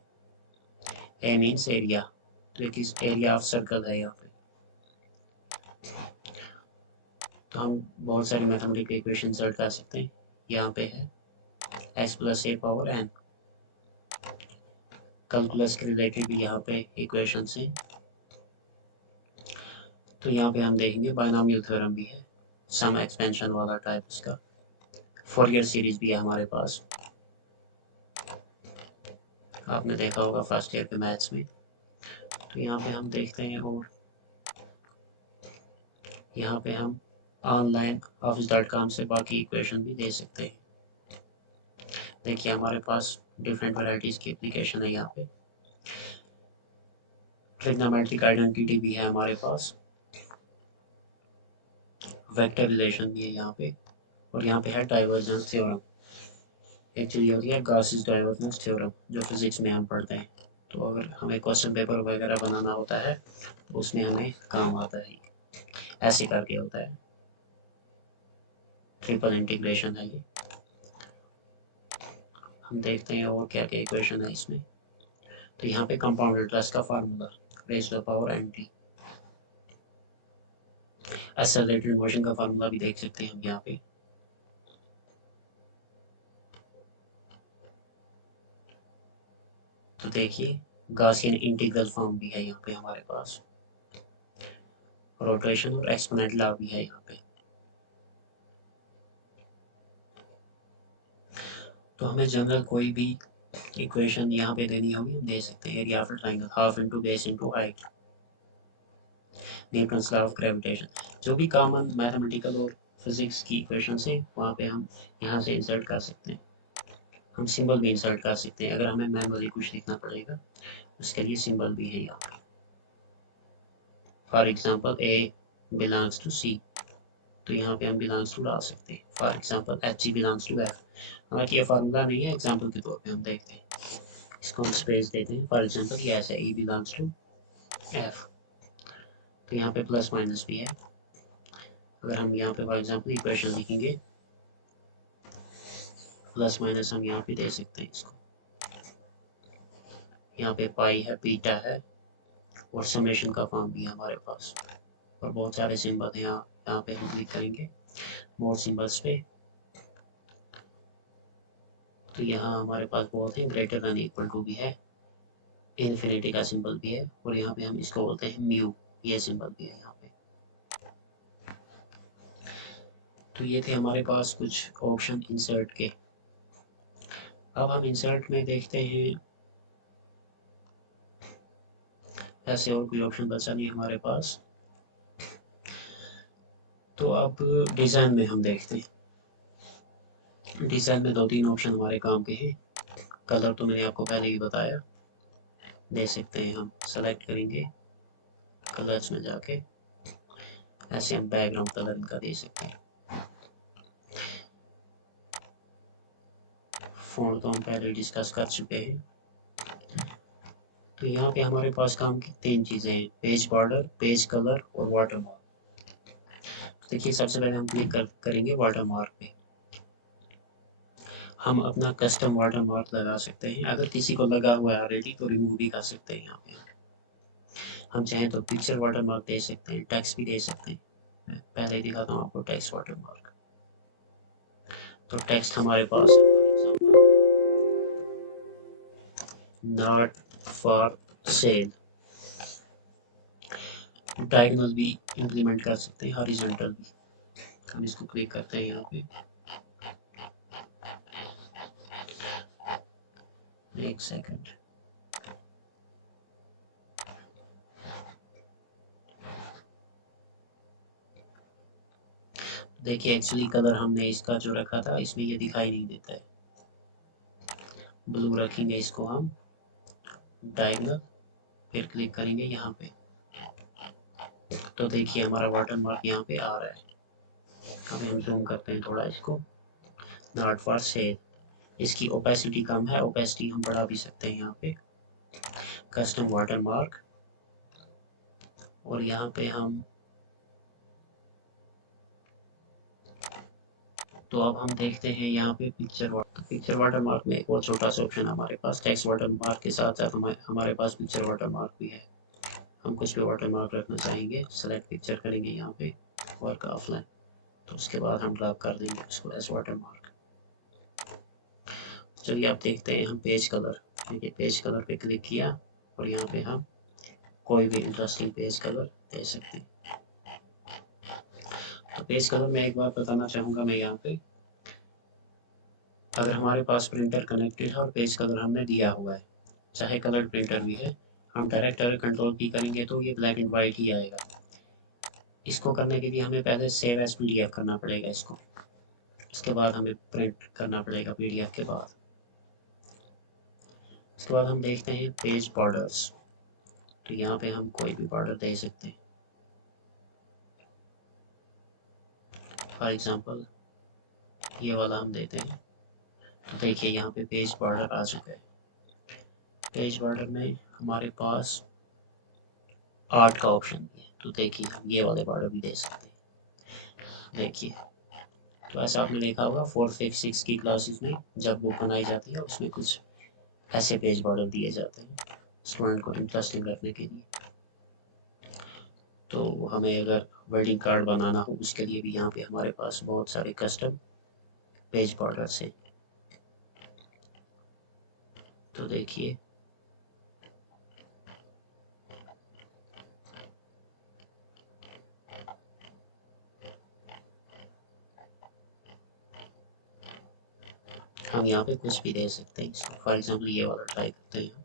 ए मीन्स एरिया, तो एक एरिया ऑफ सर्कल है यहाँ पे। तो हम बहुत सारी मैथमेटिकल इक्वेशन इंसर्ट कर सकते हैं। यहाँ पे है एक्स प्लस ए पावर एन, कैलकुलस के रिलेटेड भी यहाँ पे इक्वेशन है। तो यहाँ पे हम देखेंगे बायनॉमियल थ्योरम भी है, सम एक्सपेंशन वाला टाइप इसका, फोरियर सीरीज भी है हमारे पास, आपने देखा होगा फर्स्ट ईयर के मैथ्स में। तो यहाँ पे हम देखते हैं, और यहाँ पे हम ऑनलाइन office.com से बाकी इक्वेशन भी दे सकते हैं। देखिए हमारे पास डिफरेंट वैरायटीज की एप्लीकेशन है यहाँ पे, ट्रिग्नोमेट्रिक आइडेंटिटी भी है हमारे पास, वेक्टर रिलेशन भी है यहाँ पे, और यहाँ पे है डाइवर्जेंस थ्योरम। एक्चुअली होती है गॉसिस डाइवर्जेंस थ्योरम जो फिजिक्स में हम पढ़ते हैं। तो अगर हमें क्वेश्चन पेपर वगैरह बनाना होता है तो उसमें हमें काम आता है, ऐसे करके होता है। ट्रिपल इंटीग्रेशन है ये। हम देखते हैं और क्या क्या इक्वेशन है इसमें। तो यहाँ पे कंपाउंड इंटरेस्ट का formula raise to the power n t, accelerated motion का फार्मूला भी देख सकते हैं हम यहाँ पे। तो देखिए गॉसियन इंटीग्रल फॉर्म भी है यहाँ पे हमारे पास, रोटेशन और एक्सपोनेंट लॉ भी है यहाँ पे। तो हमें जनरल कोई भी इक्वेशन यहाँ पे देनी होगी हम दे सकते हैं। Area of triangle half into base into height, Newton's law of gravitation, जो भी कॉमन मैथमेटिकल और फिजिक्स की इक्वेशन है वहाँ पे हम यहाँ से इंसर्ट कर सकते हैं। हम सिंबल भी इंसर्ट कर सकते हैं, अगर हमें मैनुअली कुछ लिखना पड़ेगा उसके लिए सिंबल भी है यहाँ पे। For example A belongs to C, तो यहाँ पे हम बिलोंग्स टू डाल सकते हैं। For example H G belongs to F, हालांकि ये फार्मूला नहीं है, एग्जाम्पल के तौर पे हम देखते हैं, इसको हम स्पेस देते हैं। फॉर एग्जाम्पल ये ऐसा ई बिलोंग्स टू एफ, तो यहाँ पे प्लस माइनस भी है। अगर हम यहाँ पे फॉर एग्जाम्पल इक्वेशन लिखेंगे, प्लस माइनस हम यहाँ पे दे सकते हैं इसको। यहाँ पे पाई है, बीटा है, और समेशन का फॉर्म भी है हमारे पास, और बहुत सारे सिंबल हैं। यहाँ पे हम क्लिक करेंगे मोर सिंबल्स पे, तो यहाँ हमारे पास बहुत है, ग्रेटर देन इक्वल टू भी है, इन्फिनिटी का सिंबल भी है, और यहाँ पे हम इसको बोलते हैं म्यू, ये सिंबल भी है यहाँ पे। तो ये थे हमारे पास कुछ ऑप्शन इंसर्ट के। अब हम इंसर्ट में देखते हैं, ऐसे और कोई ऑप्शन बचा नहीं हमारे पास। तो अब डिज़ाइन में हम देखते हैं। डिज़ाइन में 2-3 ऑप्शन हमारे काम के हैं। कलर तो मैंने आपको पहले ही बताया, दे सकते हैं हम। सेलेक्ट करेंगे कलर्स में जाके, ऐसे हम बैकग्राउंड कलर इनका दे सकते हैं। फ़ॉन्ट तो हम पहले डिस्कस कर चुके हैं। तो यहाँ पे हमारे पास काम की 3 चीज़ें हैं, पेज बॉर्डर, पेज कलर और वाटरमार्क। देखिए सबसे पहले हम क्लिक करेंगे वाटरमार्क पे। हम अपना कस्टम वाटरमार्क लगा सकते हैं। अगर किसी को लगा हुआ है ऑलरेडी तो रिमूव भी कर सकते हैं। यहाँ पे हम चाहें तो पिक्चर वाटरमार्क दे सकते हैं, टेक्स्ट भी दे सकते हैं। मैं पहले ही दिखाता हूँ आपको टेक्स्ट वाटरमार्क। तो टेक्स्ट हमारे पास है, for example not for sale. Diagonal भी इम्प्लीमेंट कर सकते हैं, हॉरिजॉन्टल भी। हम इसको क्लिक करते हैं यहाँ पे, एक सेकंड। देखिए एक्चुअली कलर हमने इसका जो रखा था इसमें ये दिखाई नहीं देता है। ब्लू रखेंगे इसको हम, डायगोनल, फिर क्लिक करेंगे यहाँ पे। तो देखिए हमारा वाटरमार्क यहाँ पे आ रहा है। अभी हम जूम करते हैं थोड़ा इसको। नॉट फॉर सेल, इसकी ओपेसिटी कम है, ओपेसिटी हम बढ़ा भी सकते हैं यहाँ पे। कस्टम वाटरमार्क, और यहाँ पे हम, तो अब हम देखते हैं यहाँ पे पिक्चर वाटरमार्क में एक और छोटा सा ऑप्शन है हमारे पास। टेक्स्ट वाटरमार्क के साथ साथ हमारे पास पिक्चर वाटरमार्क भी है। हम कुछ पे वाटरमार्क रखना चाहेंगे, सेलेक्ट पिक्चर करेंगे यहाँ पे, वर्क ऑफलाइन, तो उसके बाद हम ड्रॉप कर देंगे उसको एज वाटरमार्क। चलिए आप देखते हैं हम पेज कलर, देखिए पेज कलर पे क्लिक किया और यहाँ पे हम कोई भी इंटरेस्टिंग पेज कलर दे सकते हैं। तो पेज कलर में एक बात बताना चाहूँगा मैं यहाँ पे, अगर हमारे पास प्रिंटर कनेक्टेड है और पेज कलर हमने दिया हुआ है, चाहे कलर प्रिंटर भी है, हम डायरेक्ट अगर कंट्रोल की करेंगे तो ये ब्लैक एंड वाइट ही आएगा। इसको करने के लिए हमें पहले सेव एज पीडीएफ करना पड़ेगा इसको, उसके बाद हमें प्रिंट करना पड़ेगा पीडीएफ के बाद। उसके बाद हम देखते हैं पेज बॉर्डर्स, तो यहाँ पे हम कोई भी बॉर्डर दे सकते हैं। फॉर एग्जांपल ये वाला हम देते हैं। तो देखिए यहाँ पे पेज बॉर्डर आ चुका है। पेज बॉर्डर में हमारे पास आर्ट का ऑप्शन भी है, तो देखिए हम ये वाले बॉर्डर भी दे सकते हैं। देखिए तो ऐसा आपने देखा होगा 4, 5, 6 की क्लासेस में जब बुक बनाई जाती है उसमें कुछ ऐसे पेज बॉर्डर दिए जाते हैं स्टूडेंट को इंटरेस्टिंग रखने के लिए। तो हमें अगर वेडिंग कार्ड बनाना हो उसके लिए भी यहाँ पे हमारे पास बहुत सारे कस्टम पेज बॉर्डर्स हैं। तो देखिए हम यहाँ पे कुछ भी दे सकते हैं इसको। फॉर एग्जांपल ये वाला ट्राई करते हैं।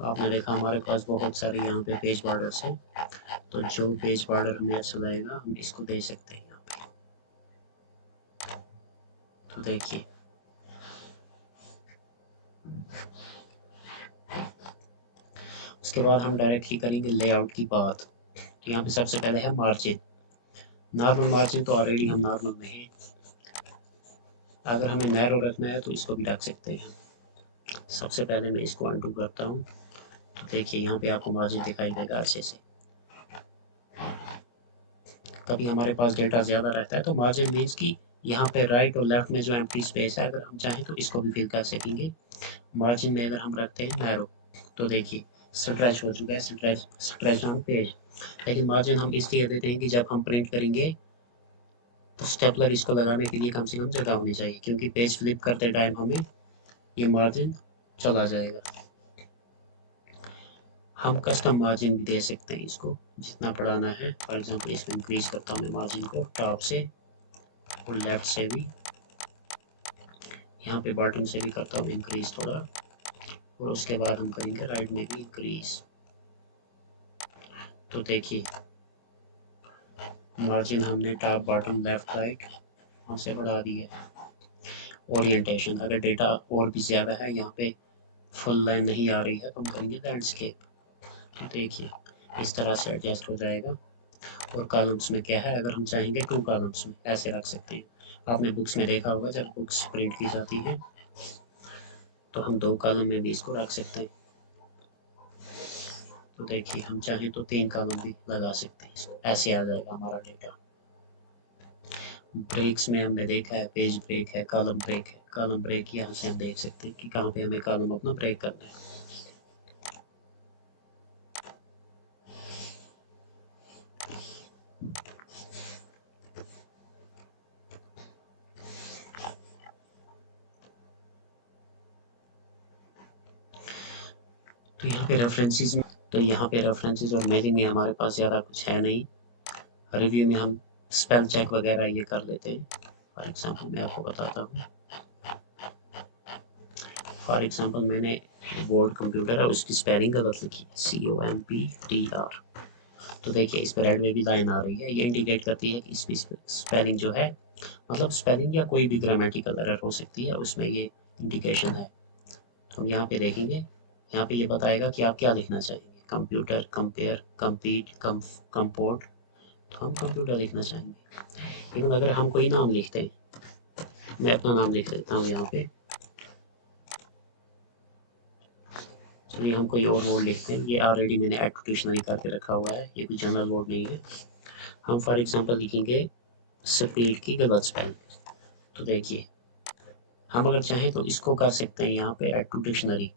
आपने देखा हमारे पास बहुत सारे यहाँ पे पेज बॉर्डर्स हैं, तो जो पेज बॉर्डर हमें अच्छा लगेगा हम इसको दे सकते हैं यहाँ पे। तो देखिए उसके बाद हम डायरेक्टली करेंगे लेआउट की बात। तो यहाँ पे सबसे पहले है मार्जिन। नॉर्मल मार्जिन तो ऑलरेडी हम नॉर्मल में है, अगर हमें नैरो रखना है तो इसको भी रख सकते हैं। सबसे पहले मैं इसको अनडू करता हूँ। तो देखिए यहाँ पे आपको मार्जिन दिखाई देगा अच्छे से। कभी हमारे पास डेटा ज़्यादा रहता है तो मार्जिन मीन्स कि यहाँ पे राइट और लेफ्ट में जो एम्प्टी स्पेस है अगर हम चाहें तो इसको भी फिल कर सकेंगे। मार्जिन में अगर हम रखते हैं नैरो तो देखिए स्ट्रेच हो चुका है, स्ट्रेच ऑन पेज। लेकिन मार्जिन हम इसलिए देते हैं कि जब हम प्रिंट करेंगे तो स्टेपलर इसको लगाने के लिए कम से कम जगह होनी चाहिए, क्योंकि पेज फ्लिप करते टाइम हमें ये मार्जिन चला जाएगा। हम कस्टम मार्जिन भी दे सकते हैं इसको जितना बढ़ाना है। फॉर एग्जांपल इसमें इंक्रीज करता हूँ मैं मार्जिन को टॉप से और लेफ्ट से भी यहाँ पे बॉटम से भी करता हूँ इंक्रीज थोड़ा, और उसके बाद हम करेंगे राइट में भी इंक्रीज। तो देखिए मार्जिन हमने टॉप बॉटम लेफ्ट राइट वहाँ से बढ़ा दी है। ओरिएंटेशन, अगर डेटा और भी ज़्यादा है, यहाँ पे फुल लाइन नहीं आ रही है, तो हम करेंगे लैंडस्केप। तो देखिए इस तरह से एडजस्ट हो जाएगा। और कॉलम्स में क्या है, अगर हम चाहेंगे 2 कॉलम्स में ऐसे रख सकते हैं। आपने बुक्स में देखा होगा जब बुक्स प्रिंट की जाती हैं तो हम 2 कॉलम में भी इसको रख सकते हैं। तो देखिए हम चाहें तो 3 कॉलम भी लगा सकते हैं, ऐसे आ जाएगा हमारा डेटा। ब्रेक्स में हमने देखा है पेज ब्रेक है, कॉलम ब्रेक है। कॉलम ब्रेक यहाँ से हम देख सकते हैं कि कहाँ पे हमें कॉलम अपना ब्रेक करना है। तो यहाँ पे रेफरेंसेस और मेरी में हमारे पास ज़्यादा कुछ है नहीं। रिव्यू में हम स्पेल चेक वगैरह ये कर लेते हैं। फॉर एग्जांपल मैं आपको बताता हूँ। फॉर एग्जांपल मैंने वर्ड कंप्यूटर है उसकी स्पेलिंग गलत लिखी COMPTR। तो देखिए इस पर रेड में भी लाइन आ रही है, ये इंडिकेट करती है कि इसकी स्पेलिंग जो है, मतलब स्पेलिंग या कोई भी ग्रामेटिकल एरर हो सकती है, उसमें ये इंडिकेशन है। तो हम यहाँ पे देखेंगे, यहाँ पे ये बताएगा कि आप क्या लिखना चाहेंगे, कंप्यूटर, कंपेयर, कम्पीट, कंपोर्ट। तो हम कंप्यूटर लिखना चाहेंगे। लेकिन अगर हम कोई नाम लिखते हैं, मैं अपना नाम लिख देता हूँ यहाँ पे। चलिए हम कोई और वर्ड लिखते हैं, ये ऑलरेडी मैंने ऐड टू डिक्शनरी करके रखा हुआ है, ये कोई जनरल वर्ड नहीं है। हम फॉर एग्जांपल लिखेंगे स्पीड की गलत स्पेलिंग। तो देखिए हम अगर चाहें तो इसको कर सकते हैं, यहाँ पे ऐड टू डिक्शनरी,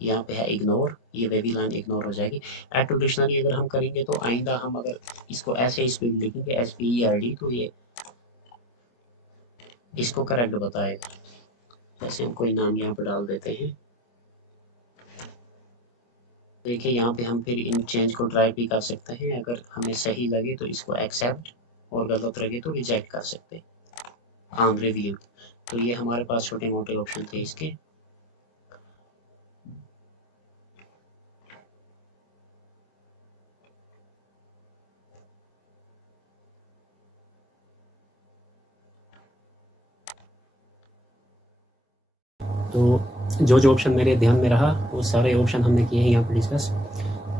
यहाँ पे है इग्नोर, ये वे भी लाइन इग्नोर हो जाएगी। ऐड टू डिक्शनरी अगर हम करेंगे तो आइंदा हम अगर इसको ऐसे स्पीड लिखेंगे SPELD तो ये इसको करेक्ट बताएगा। जैसे हम कोई नाम यहाँ पर डाल देते हैं। देखिए यहाँ पे हम फिर इन चेंज को ट्राई भी कर सकते हैं, अगर हमें सही लगे तो इसको एक्सेप्ट और गलत लगे तो रिजेक्ट कर सकते हैं ऑन रिव्यू। तो ये हमारे पास छोटे मोटे ऑप्शन थे इसके। तो जो जो ऑप्शन मेरे ध्यान में रहा वो सारे ऑप्शन हमने किए हैं यहाँ पर डिस्कस।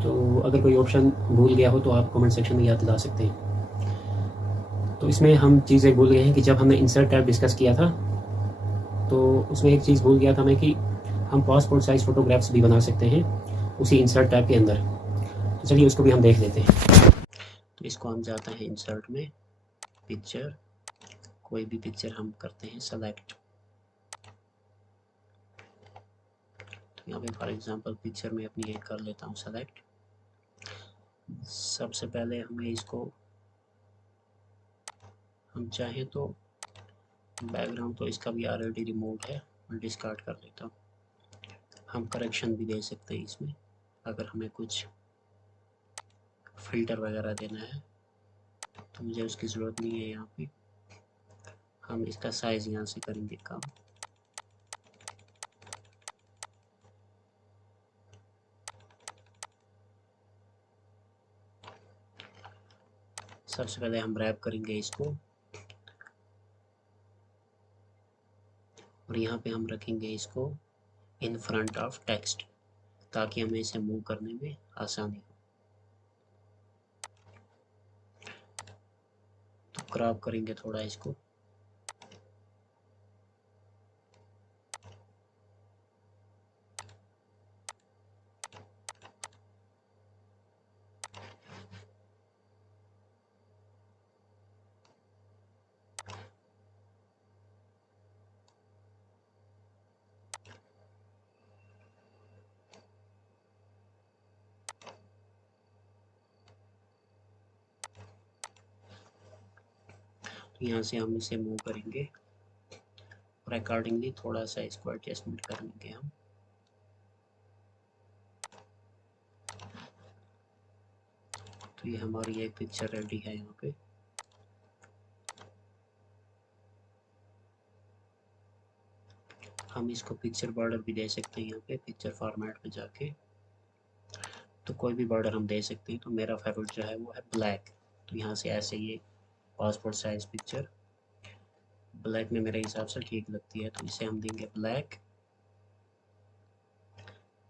तो अगर कोई ऑप्शन भूल गया हो तो आप कमेंट सेक्शन में याद दिला सकते हैं। तो इसमें हम चीज़ें भूल गए हैं कि जब हमने इंसर्ट टैब डिस्कस किया था तो उसमें एक चीज़ भूल गया था मैं कि हम पासपोर्ट साइज़ फ़ोटोग्राफ्स भी बना सकते हैं उसी इंसर्ट टैब के अंदर। तो चलिए उसको भी हम देख लेते हैं। तो इसको हम जाते हैं इंसर्ट में, पिक्चर, कोई भी पिक्चर हम करते हैं सेलेक्ट। तो यहाँ पे फॉर एग्जांपल पिक्चर में अपनी एक कर लेता हूँ सेलेक्ट। सबसे पहले हमें इसको, हम चाहें तो बैकग्राउंड तो इसका भी ऑलरेडी रिमूव है, मैं डिस्कार्ड कर लेता हूँ। हम करेक्शन भी दे सकते हैं इसमें, अगर हमें कुछ फिल्टर वगैरह देना है तो मुझे उसकी ज़रूरत नहीं है। यहाँ पे हम इसका साइज़ यहाँ से करेंगे कम। सबसे पहले हम रैप करेंगे इसको और यहाँ पे हम रखेंगे इसको इन फ्रंट ऑफ टेक्स्ट ताकि हमें इसे मूव करने में आसानी हो। तो क्रॉप करेंगे थोड़ा इसको। तो यहाँ से हम इसे मूव करेंगे और अकॉर्डिंगली थोड़ा सा इसको एडजस्टमेंट कर लेंगे हम। तो ये हमारी एक पिक्चर रेडी है यहाँ पे। हम इसको पिक्चर बॉर्डर भी दे सकते हैं। यहाँ पे पिक्चर फॉर्मेट पे जाके तो कोई भी बॉर्डर हम दे सकते हैं। तो मेरा फेवरेट जो है वो है ब्लैक। तो यहाँ से ऐसे ये पासपोर्ट साइज पिक्चर ब्लैक में मेरे हिसाब से ठीक लगती है, तो इसे हम देंगे ब्लैक।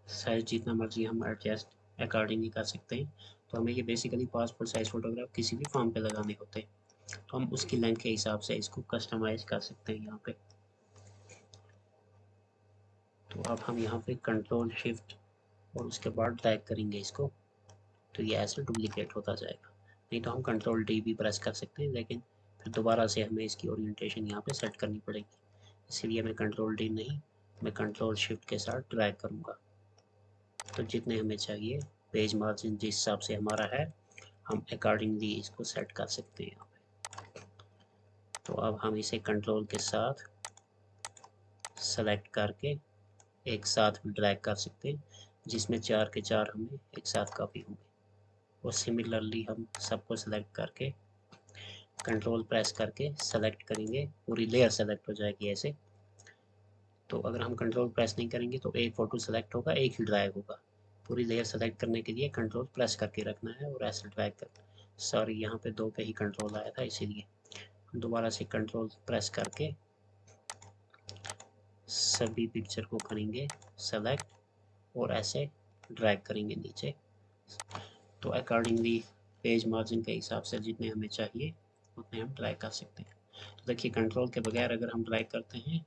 साइज जितना मर्जी हम एडजस्ट अकॉर्डिंगली कर सकते हैं। तो हमें ये बेसिकली पासपोर्ट साइज फ़ोटोग्राफ किसी भी फॉर्म पे लगाने होते हैं, तो हम उसकी लेंथ के हिसाब से इसको कस्टमाइज कर सकते हैं यहाँ पे। तो अब हम यहाँ पे कंट्रोल शिफ्ट और उसके बाद ड्रैग करेंगे इसको, तो ये ऐसे डुप्लीकेट होता जाएगा। नहीं तो हम कंट्रोल डी भी प्रेस कर सकते हैं, लेकिन फिर दोबारा से हमें इसकी ओरिएंटेशन यहाँ पे सेट करनी पड़ेगी। इसीलिए मैं कंट्रोल डी नहीं, मैं कंट्रोल शिफ्ट के साथ ड्रैग करूँगा। तो जितने हमें चाहिए पेज मार्जिन जिस हिसाब से हमारा है, हम अकॉर्डिंगली इसको सेट कर सकते हैं यहाँ पे। तो अब हम इसे कंट्रोल के साथ सेलेक्ट करके एक साथ भी ड्रैग कर सकते हैं, जिसमें 4 के 4 हमें एक साथ कॉपी होंगे। और सिमिलरली हम सबको सेलेक्ट करके कंट्रोल प्रेस करके सेलेक्ट करेंगे, पूरी लेयर सेलेक्ट हो जाएगी ऐसे। तो अगर हम कंट्रोल प्रेस नहीं करेंगे तो एक फ़ोटो सेलेक्ट होगा, एक ही ड्रैग होगा। पूरी लेयर सेलेक्ट करने के लिए कंट्रोल प्रेस करके रखना है और ऐसे ड्रैग करना है। सॉरी, यहाँ पे 2 पे ही कंट्रोल आया था, इसीलिए हम दोबारा से कंट्रोल प्रेस करके सभी पिक्चर को करेंगे सेलेक्ट और ऐसे ड्रैग करेंगे नीचे। तो अकॉर्डिंगली पेज मार्जिन के हिसाब से जितने हमें चाहिए उतने हम ड्रैग कर सकते हैं। तो देखिए कंट्रोल के बगैर अगर हम ड्रैग करते हैं